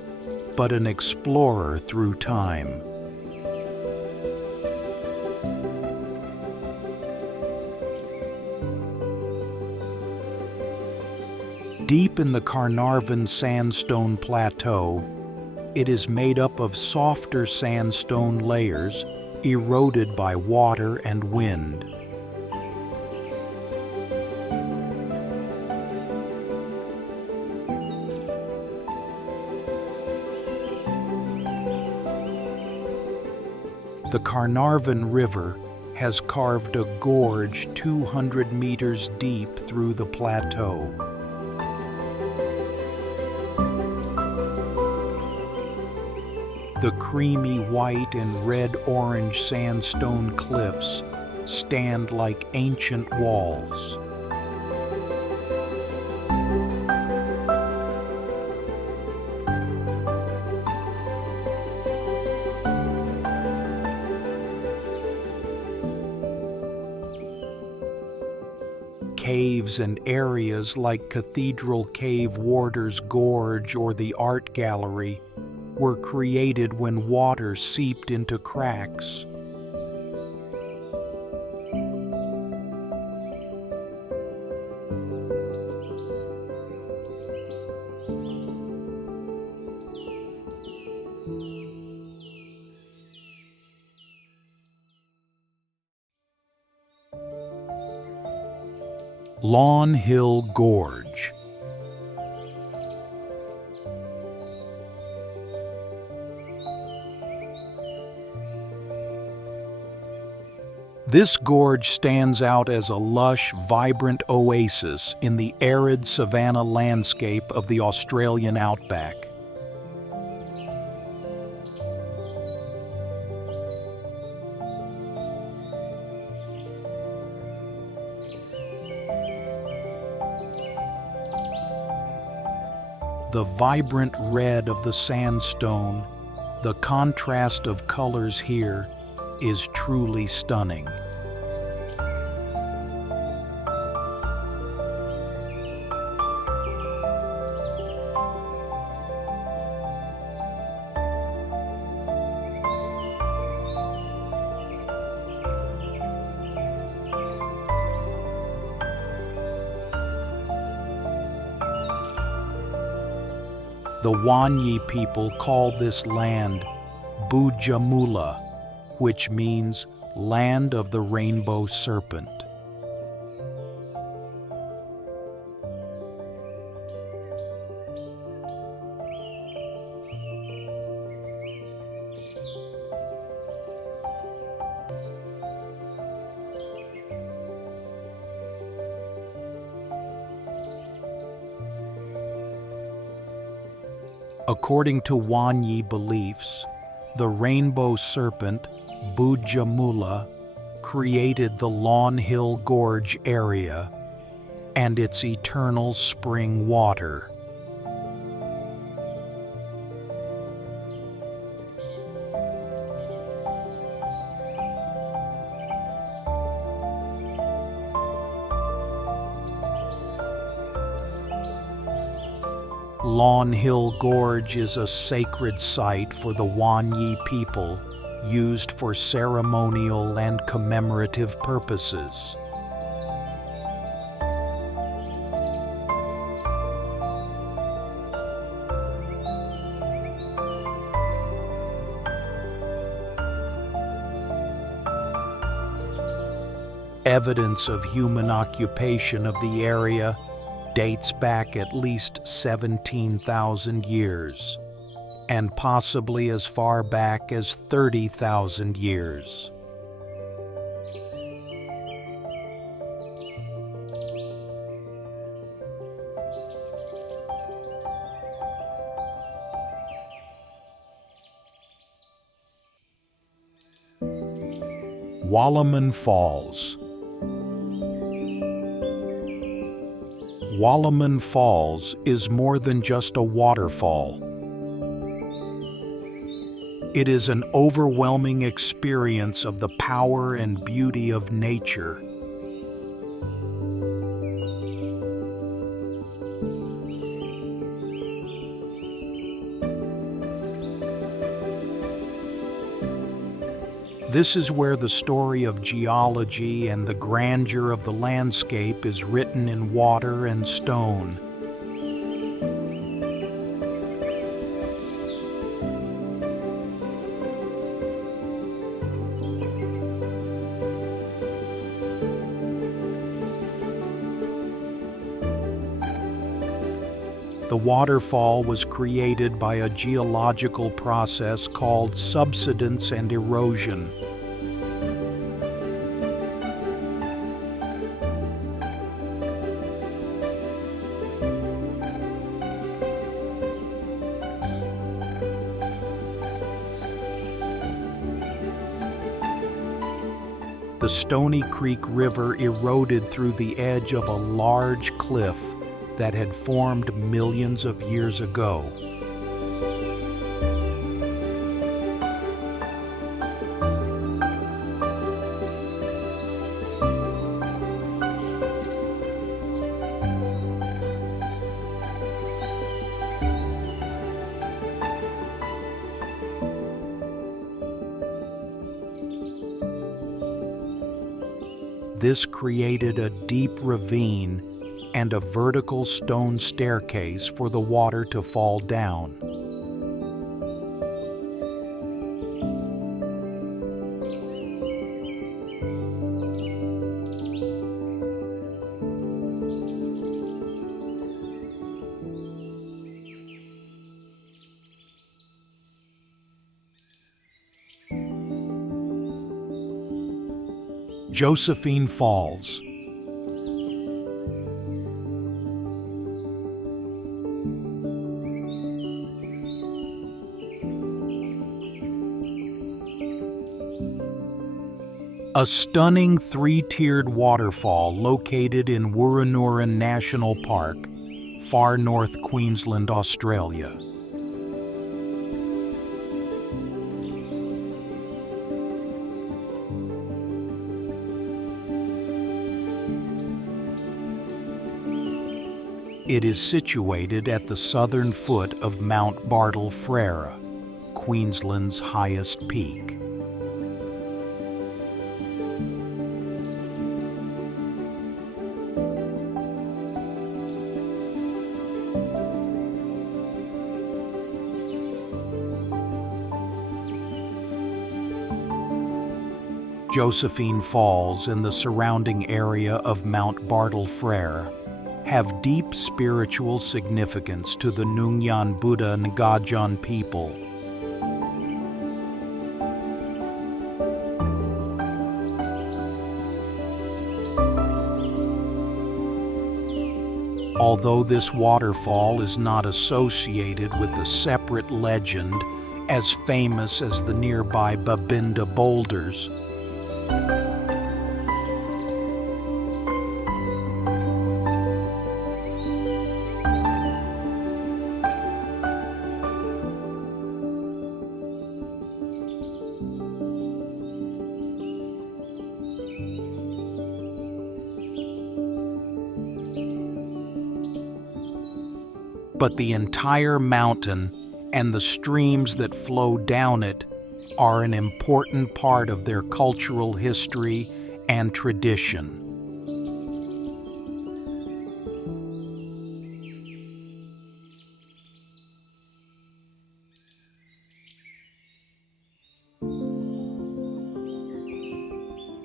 but an explorer through time. Deep in the Carnarvon Sandstone Plateau, it is made up of softer sandstone layers eroded by water and wind. The Carnarvon River has carved a gorge 200 meters deep through the plateau. The creamy white and red-orange sandstone cliffs stand like ancient walls. Caves and areas like Cathedral Cave Warder's Gorge or the Art Gallery were created when water seeped into cracks, Lawn Hill Gorge. This gorge stands out as a lush, vibrant oasis in the arid savanna landscape of the Australian outback. The vibrant red of the sandstone, the contrast of colors here, is truly stunning. The Wanyi people call this land Bujamula, which means Land of the Rainbow Serpent. According to Wanyi beliefs, the rainbow serpent, Bujamula, created the Lawn Hill Gorge area and its eternal spring water. Lawn Hill Gorge is a sacred site for the Wanyi people, used for ceremonial and commemorative purposes. Evidence of human occupation of the area dates back at least 17,000 years, and possibly as far back as 30,000 years. Wallaman Falls. Wallaman Falls is more than just a waterfall. It is an overwhelming experience of the power and beauty of nature. This is where the story of geology and the grandeur of the landscape is written in water and stone. The waterfall was created by a geological process called subsidence and erosion. The Stony Creek River eroded through the edge of a large cliff that had formed millions of years ago. This created a deep ravine and a vertical stone staircase for the water to fall down. Josephine Falls. A stunning three-tiered waterfall located in Wooroonuran National Park, far north Queensland, Australia. It is situated at the southern foot of Mount Bartle Frere, Queensland's highest peak. Josephine Falls and the surrounding area of Mount Bartle Frere have deep spiritual significance to the Noongar Buddha Ngajaan people. Although this waterfall is not associated with a separate legend as famous as the nearby Babinda boulders, but the entire mountain and the streams that flow down it are an important part of their cultural history and tradition.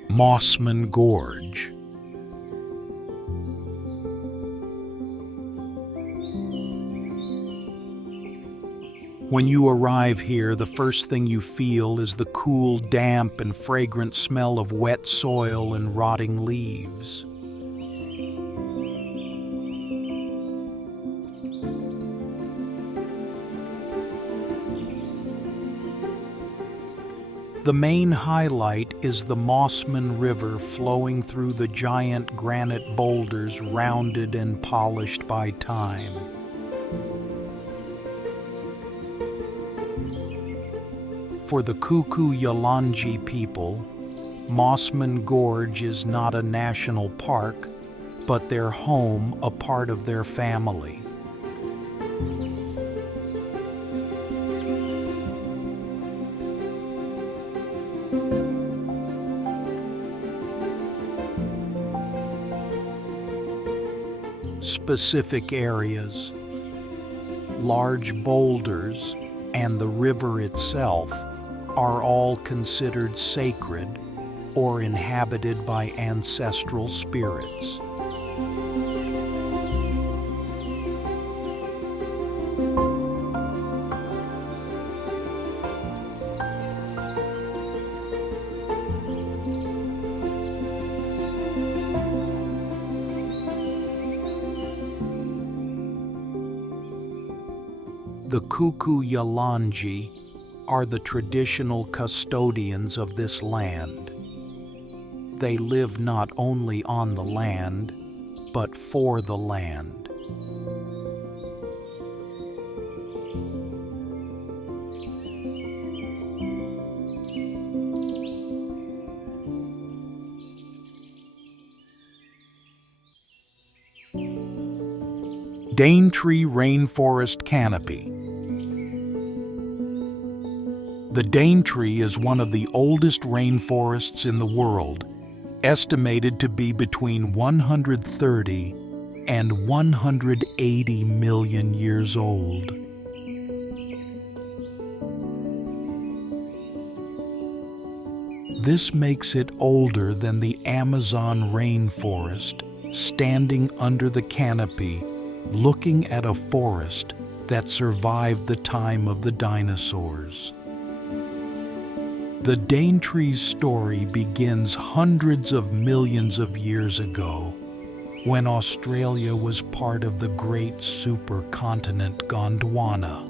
Mossman Gorge. When you arrive here, the first thing you feel is the cool, damp, and fragrant smell of wet soil and rotting leaves. The main highlight is the Mossman River flowing through the giant granite boulders rounded and polished by time. For the Kuku-Yalanji people, Mossman Gorge is not a national park, but their home, a part of their family. Specific areas, large boulders, and the river itself are all considered sacred or inhabited by ancestral spirits. The Kuku-Yalanji are the traditional custodians of this land. They live not only on the land, but for the land. Daintree Rainforest Canopy. The Daintree is one of the oldest rainforests in the world, estimated to be between 130 and 180 million years old. This makes it older than the Amazon rainforest, standing under the canopy, looking at a forest that survived the time of the dinosaurs. The Daintree's story begins hundreds of millions of years ago, when Australia was part of the great supercontinent Gondwana.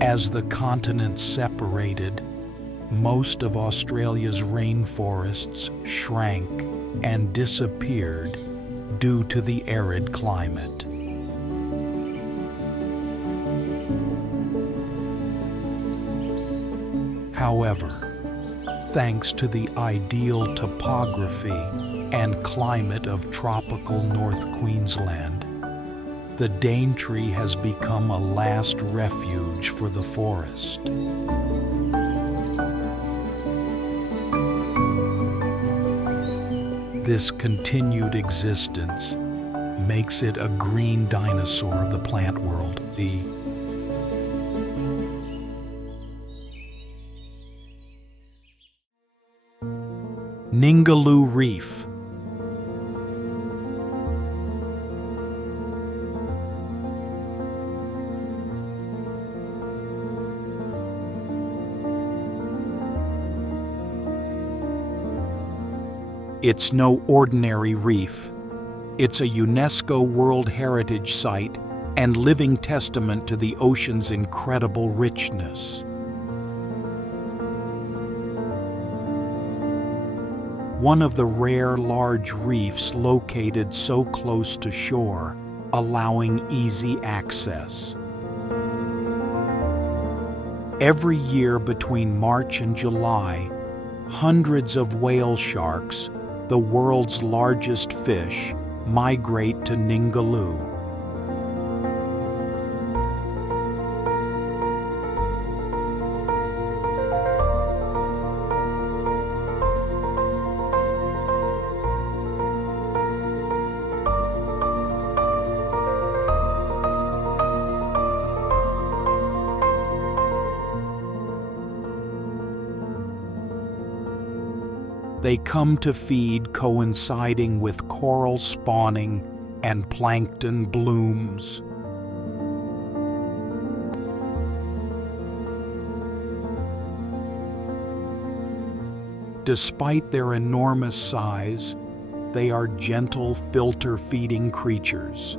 As the continents separated, most of Australia's rainforests shrank and disappeared due to the arid climate. However, thanks to the ideal topography and climate of tropical North Queensland, the Daintree has become a last refuge for the forest. This continued existence makes it a green dinosaur of the plant world. The Ningaloo Reef. It's no ordinary reef. It's a UNESCO World Heritage Site and living testament to the ocean's incredible richness. One of the rare large reefs located so close to shore, allowing easy access. Every year between March and July, hundreds of whale sharks, the world's largest fish, migrate to Ningaloo. They come to feed coinciding with coral spawning and plankton blooms. Despite their enormous size, they are gentle, filter-feeding creatures.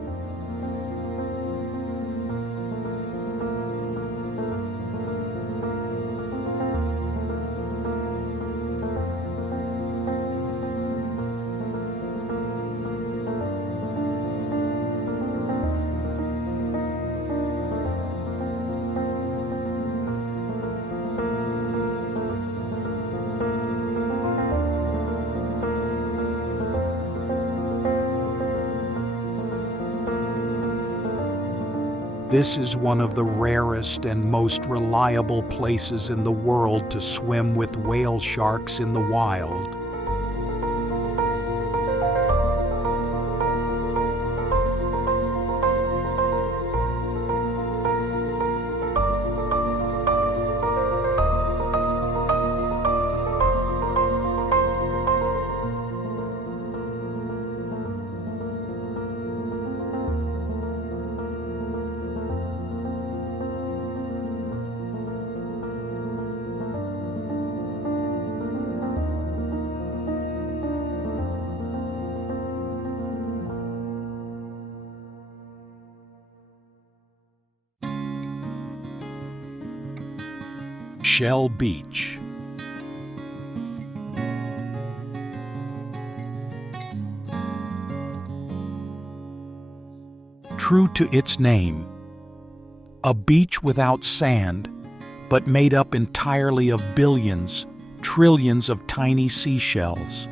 This is one of the rarest and most reliable places in the world to swim with whale sharks in the wild. Shell Beach. True to its name, a beach without sand, but made up entirely of billions, trillions of tiny seashells.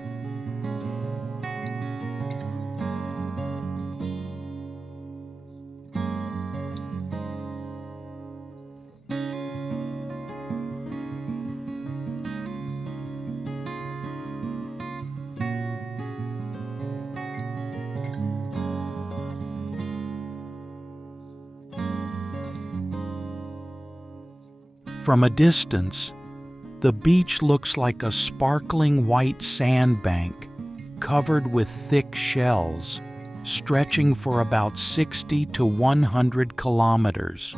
From a distance, The beach looks like a sparkling white sandbank covered with thick shells, stretching for about 60 to 100 kilometers.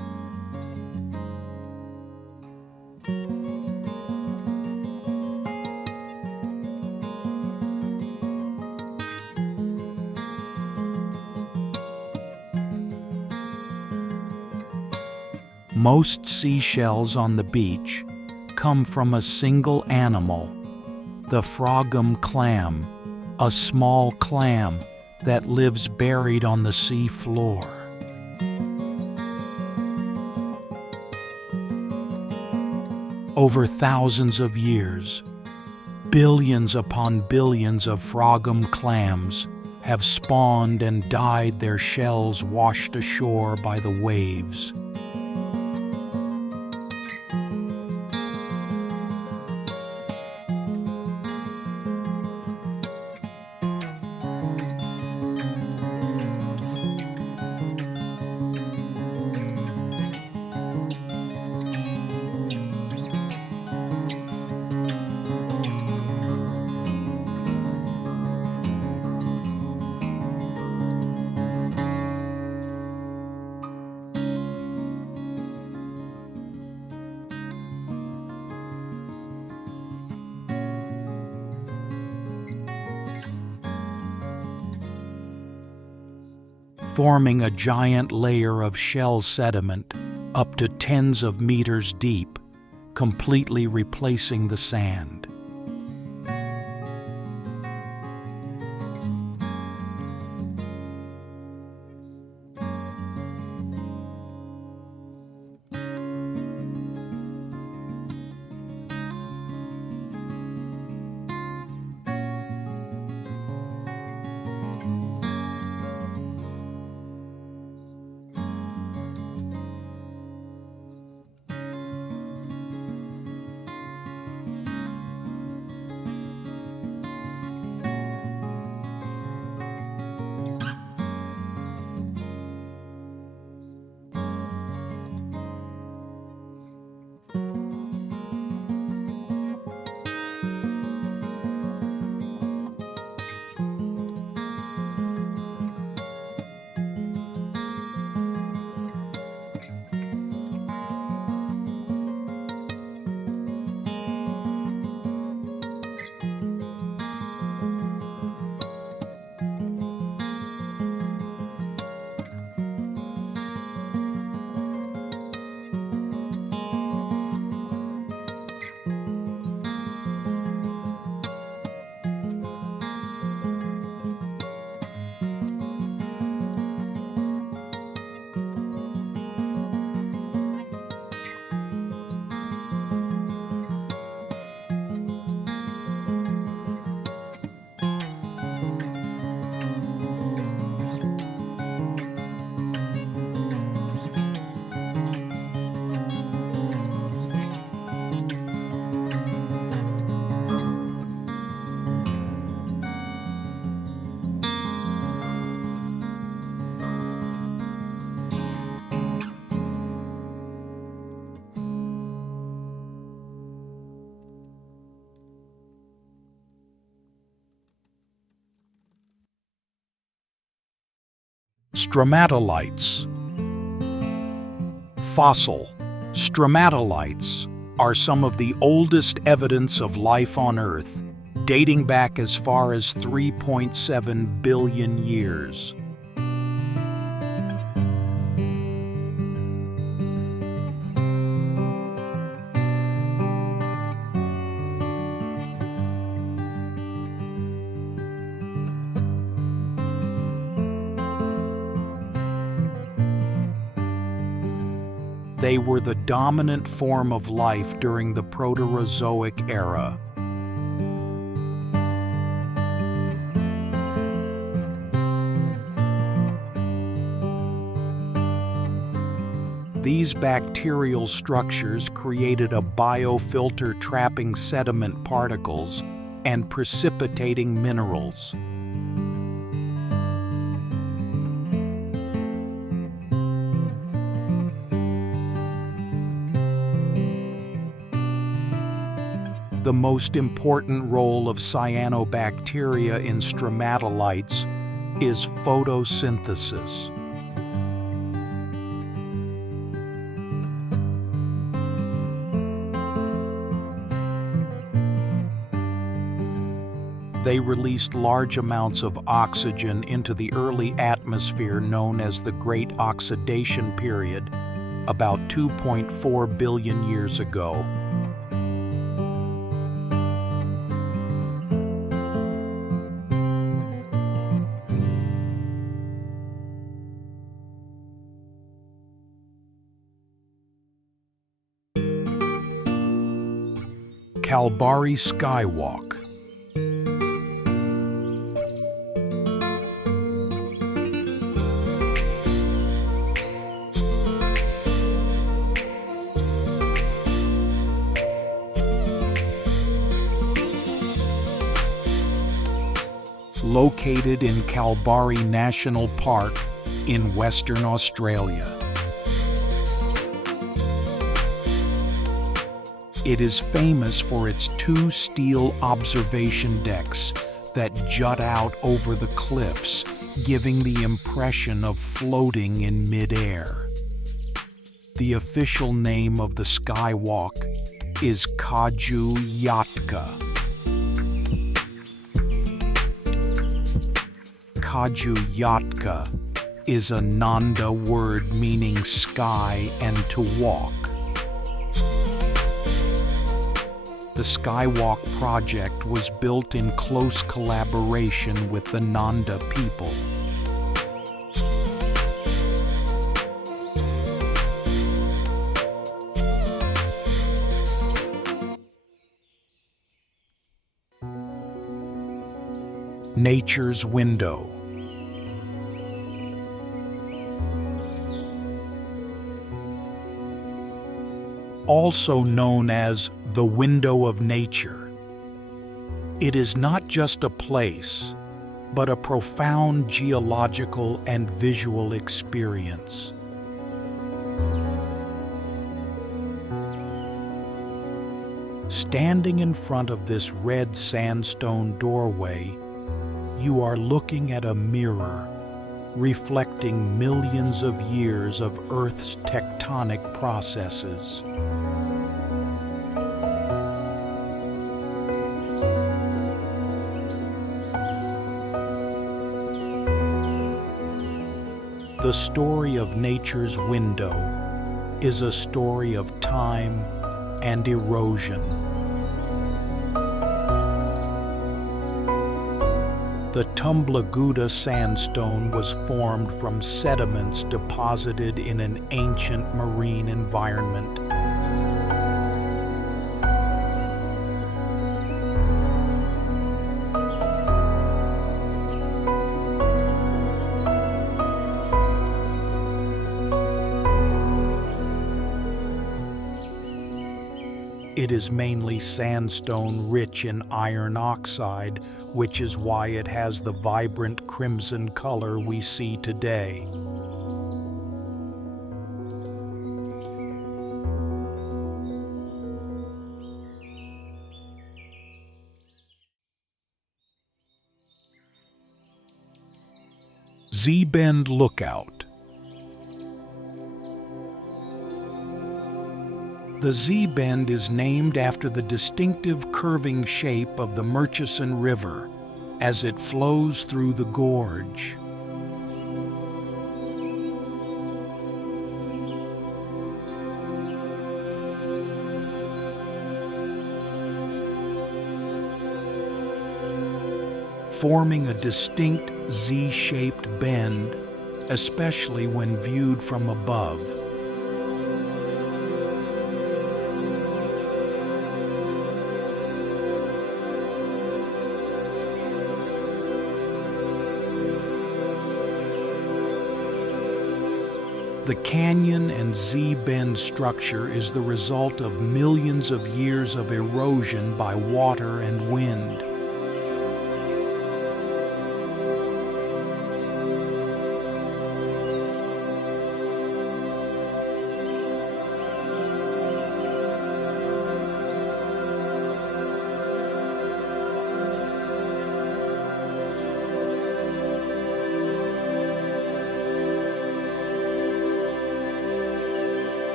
Most seashells on the beach come from a single animal, the frogum clam, a small clam that lives buried on the sea floor. Over thousands of years, billions upon billions of frogum clams have spawned and died, their shells washed ashore by the waves. Forming a giant layer of shell sediment up to tens of meters deep, completely replacing the sand. Stromatolites. Fossil stromatolites are some of the oldest evidence of life on Earth, dating back as far as 3.7 billion years. They were the dominant form of life during the Proterozoic era. These bacterial structures created a biofilter trapping sediment particles and precipitating minerals. The most important role of cyanobacteria in stromatolites is photosynthesis. They released large amounts of oxygen into the early atmosphere known as the Great Oxidation Period, about 2.4 billion years ago. Kalbarri Skywalk. Located in Kalbarri National Park in Western Australia. It is famous for its 2 steel observation decks that jut out over the cliffs, giving the impression of floating in mid-air. The official name of the skywalk is Kata Tjuta. Kata Tjuta is a Nanda word meaning sky and to walk. The Skywalk project was built in close collaboration with the Nanda people. Nature's window. Also known as the window of nature. It is not just a place, but a profound geological and visual experience. Standing in front of this red sandstone doorway, you are looking at a mirror reflecting millions of years of Earth's tectonic processes. The story of nature's window is a story of time and erosion. The Tumblaguda sandstone was formed from sediments deposited in an ancient marine environment. It is mainly sandstone rich in iron oxide, which is why it has the vibrant crimson color we see today. Z-Bend Lookout. The Z-Bend is named after the distinctive curving shape of the Murchison River as it flows through the gorge. Forming a distinct Z-shaped bend, especially when viewed from above. The canyon and Z-bend structure is the result of millions of years of erosion by water and wind.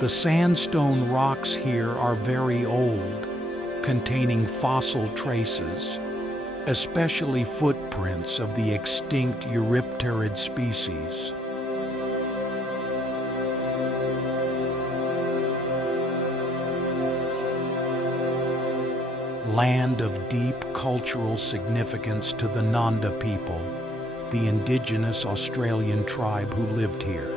The sandstone rocks here are very old, containing fossil traces, especially footprints of the extinct Eurypterid species. Land of deep cultural significance to the Nanda people, the indigenous Australian tribe who lived here.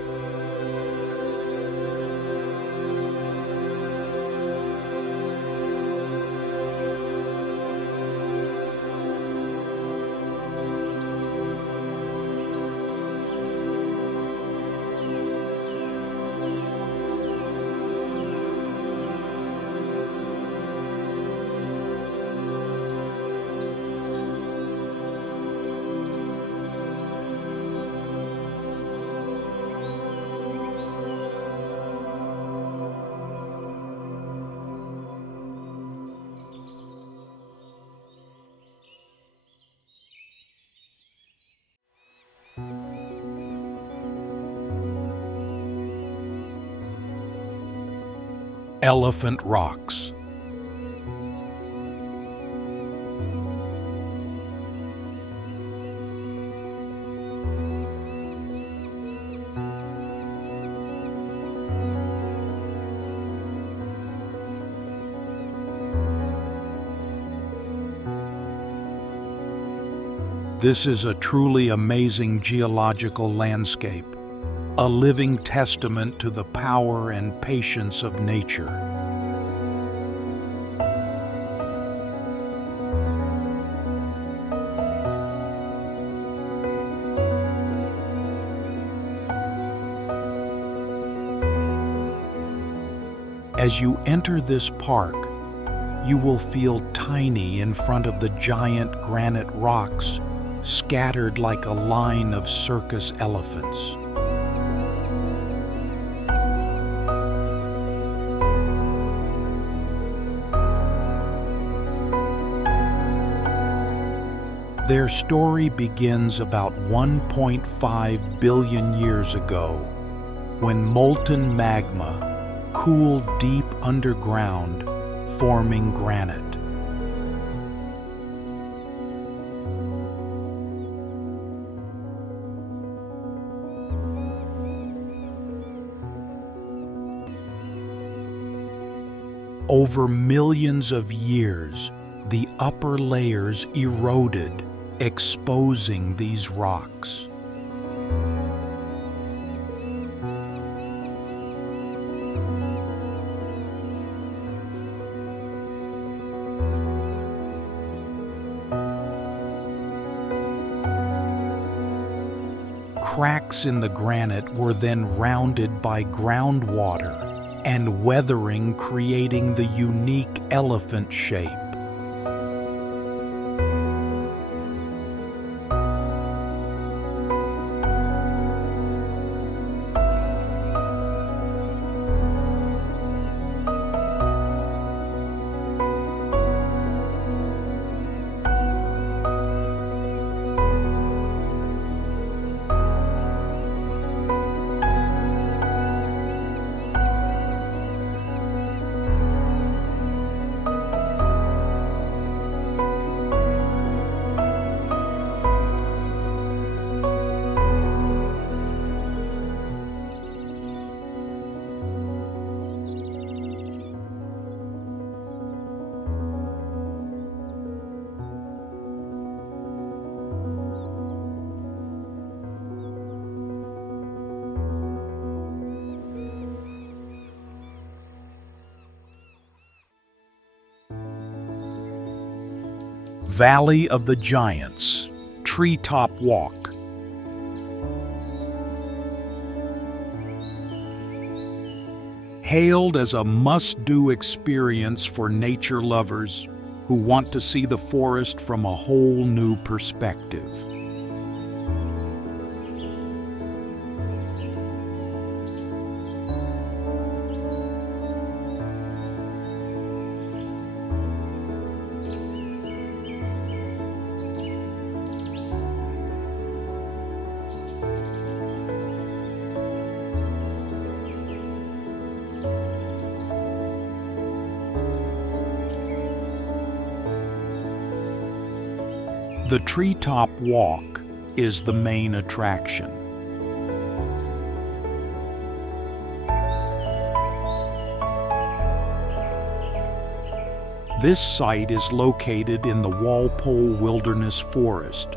Elephant Rocks. This is a truly amazing geological landscape, a living testament to the power and patience of nature. As you enter this park, you will feel tiny in front of the giant granite rocks scattered like a line of circus elephants. Their story begins about 1.5 billion years ago, when molten magma cooled deep underground, forming granite. Over millions of years, the upper layers eroded, exposing these rocks. Cracks in the granite were then rounded by groundwater and weathering, creating the unique elephant shape. Valley of the Giants, Treetop Walk. Hailed as a must-do experience for nature lovers who want to see the forest from a whole new perspective. The treetop walk is the main attraction. This site is located in the Walpole Wilderness Forest,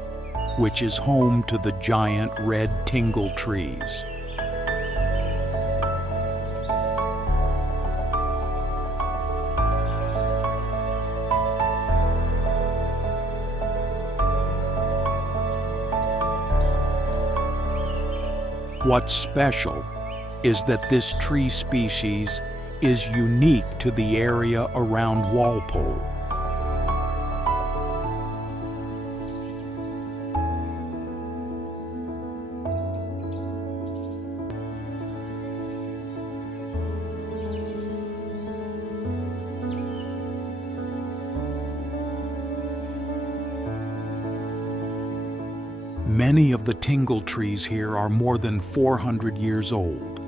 which is home to the giant red tingle trees. What's special is that this tree species is unique to the area around Walpole. Many of the tingle trees here are more than 400 years old.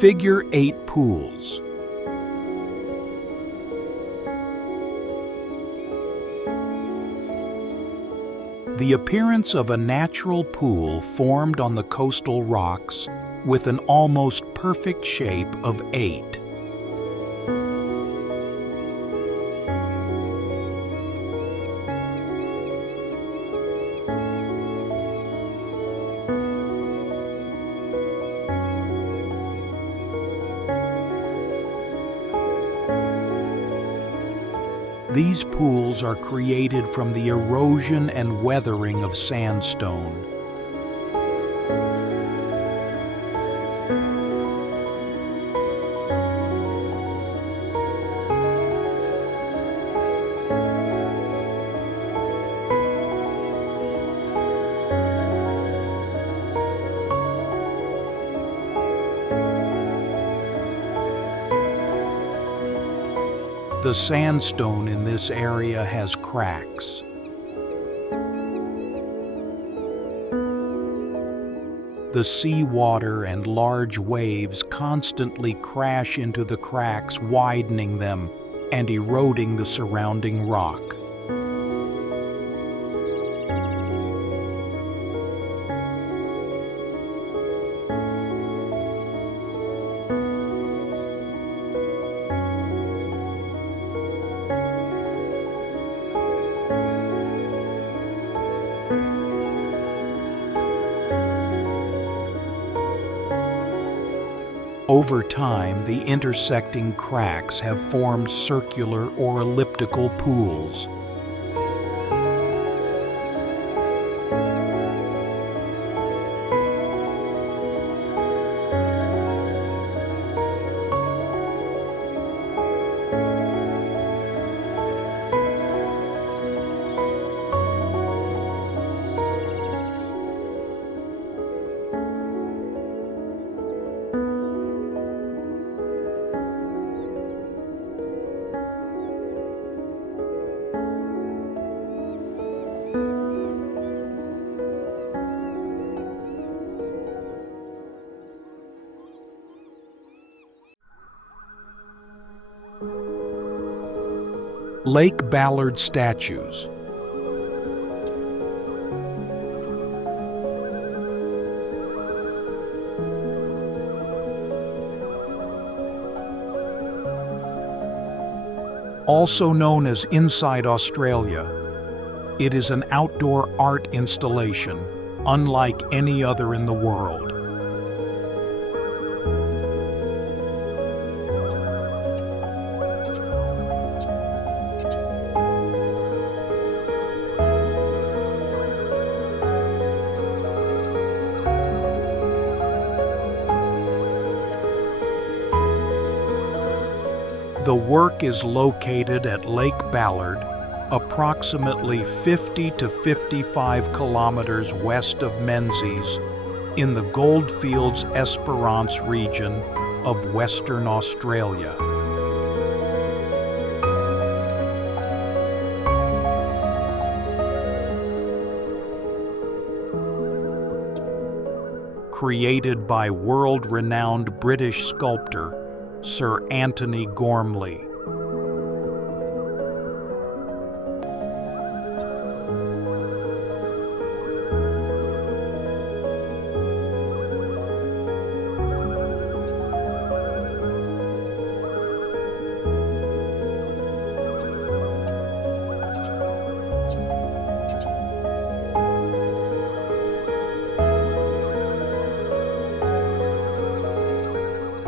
Figure 8 pools. The appearance of a natural pool formed on the coastal rocks with an almost perfect shape of 8. These pools are created from the erosion and weathering of sandstone. The sandstone in this area has cracks. The seawater and large waves constantly crash into the cracks, widening them and eroding the surrounding rock. Over time, the intersecting cracks have formed circular or elliptical pools. Lake Ballard statues. Also known as Inside Australia, it is an outdoor art installation unlike any other in the world. The work is located at Lake Ballard, approximately 50 to 55 kilometers west of Menzies, in the Goldfields Esperance region of Western Australia. Created by world-renowned British sculptor Sir Anthony Gormley.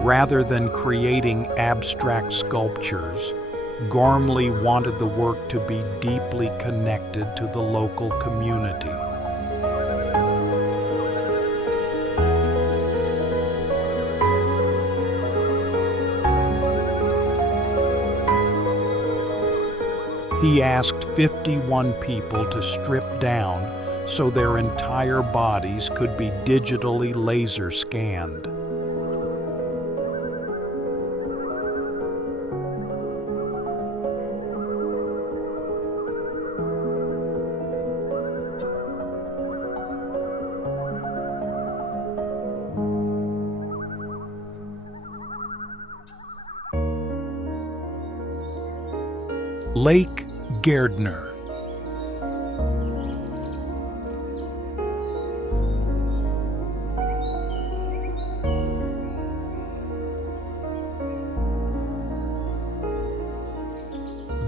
Rather than creating abstract sculptures, Gormley wanted the work to be deeply connected to the local community. He asked 51 people to strip down so their entire bodies could be digitally laser scanned. Lake Gairdner.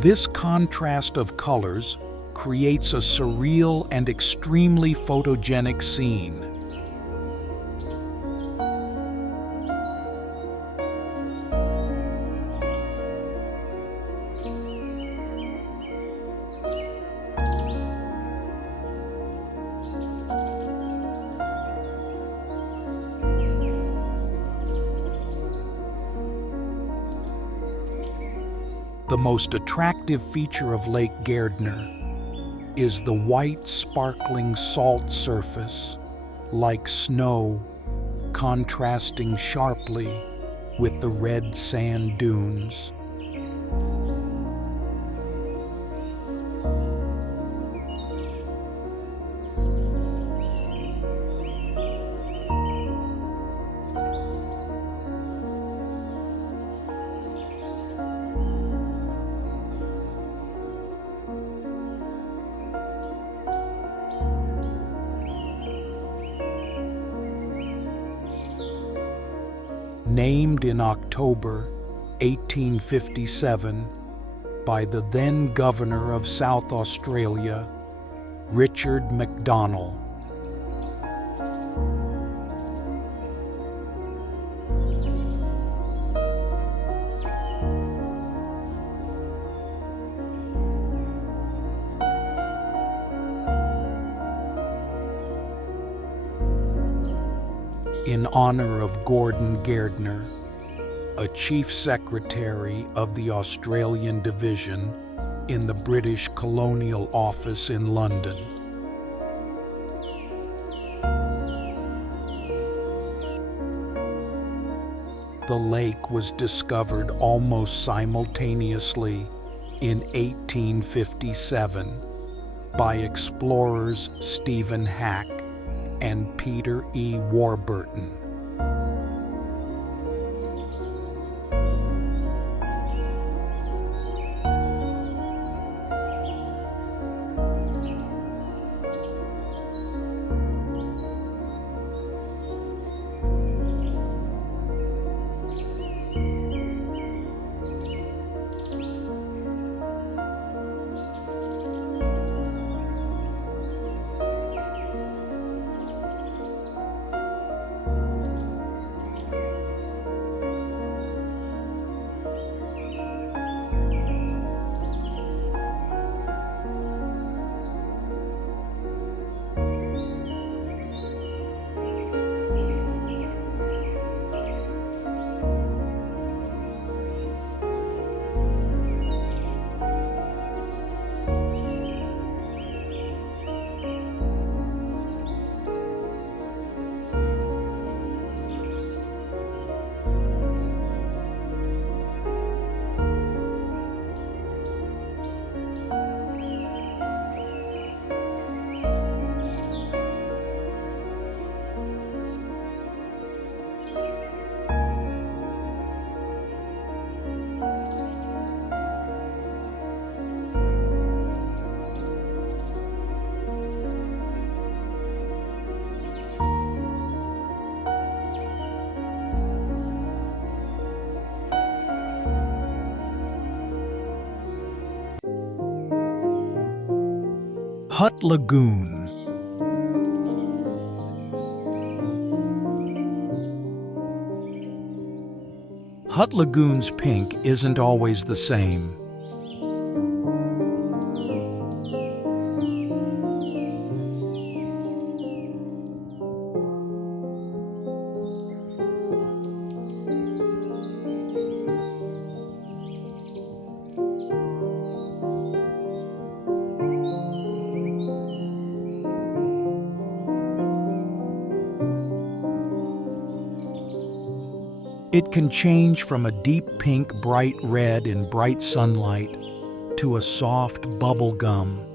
This contrast of colors creates a surreal and extremely photogenic scene. The most attractive feature of Lake Gairdner is the white, sparkling salt surface, like snow, contrasting sharply with the red sand dunes. Named in October 1857 by the then Governor of South Australia, Richard MacDonnell. In honor of Gordon Gairdner, a Chief Secretary of the Australian Division in the British Colonial Office in London. The lake was discovered almost simultaneously in 1857 by explorers Stephen Hack and Peter E. Warburton. Hutt Lagoon. Hutt Lagoon's pink isn't always the same. It can change from a deep pink, bright red in bright sunlight to a soft bubble gum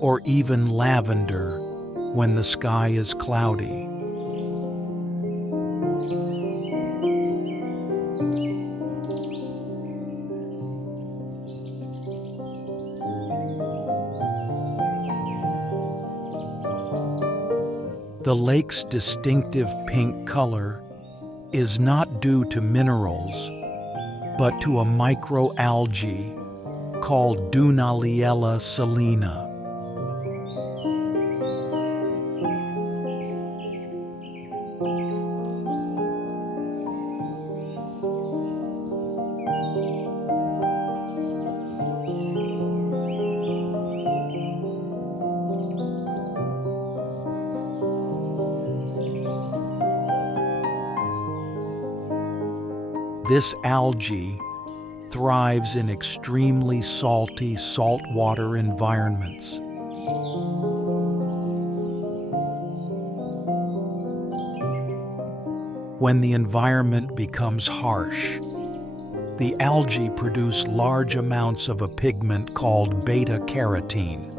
or even lavender when the sky is cloudy. The lake's distinctive pink color is not due to minerals, but to a microalgae called Dunaliella salina. This algae thrives in extremely salty saltwater environments. When the environment becomes harsh, the algae produce large amounts of a pigment called beta-carotene.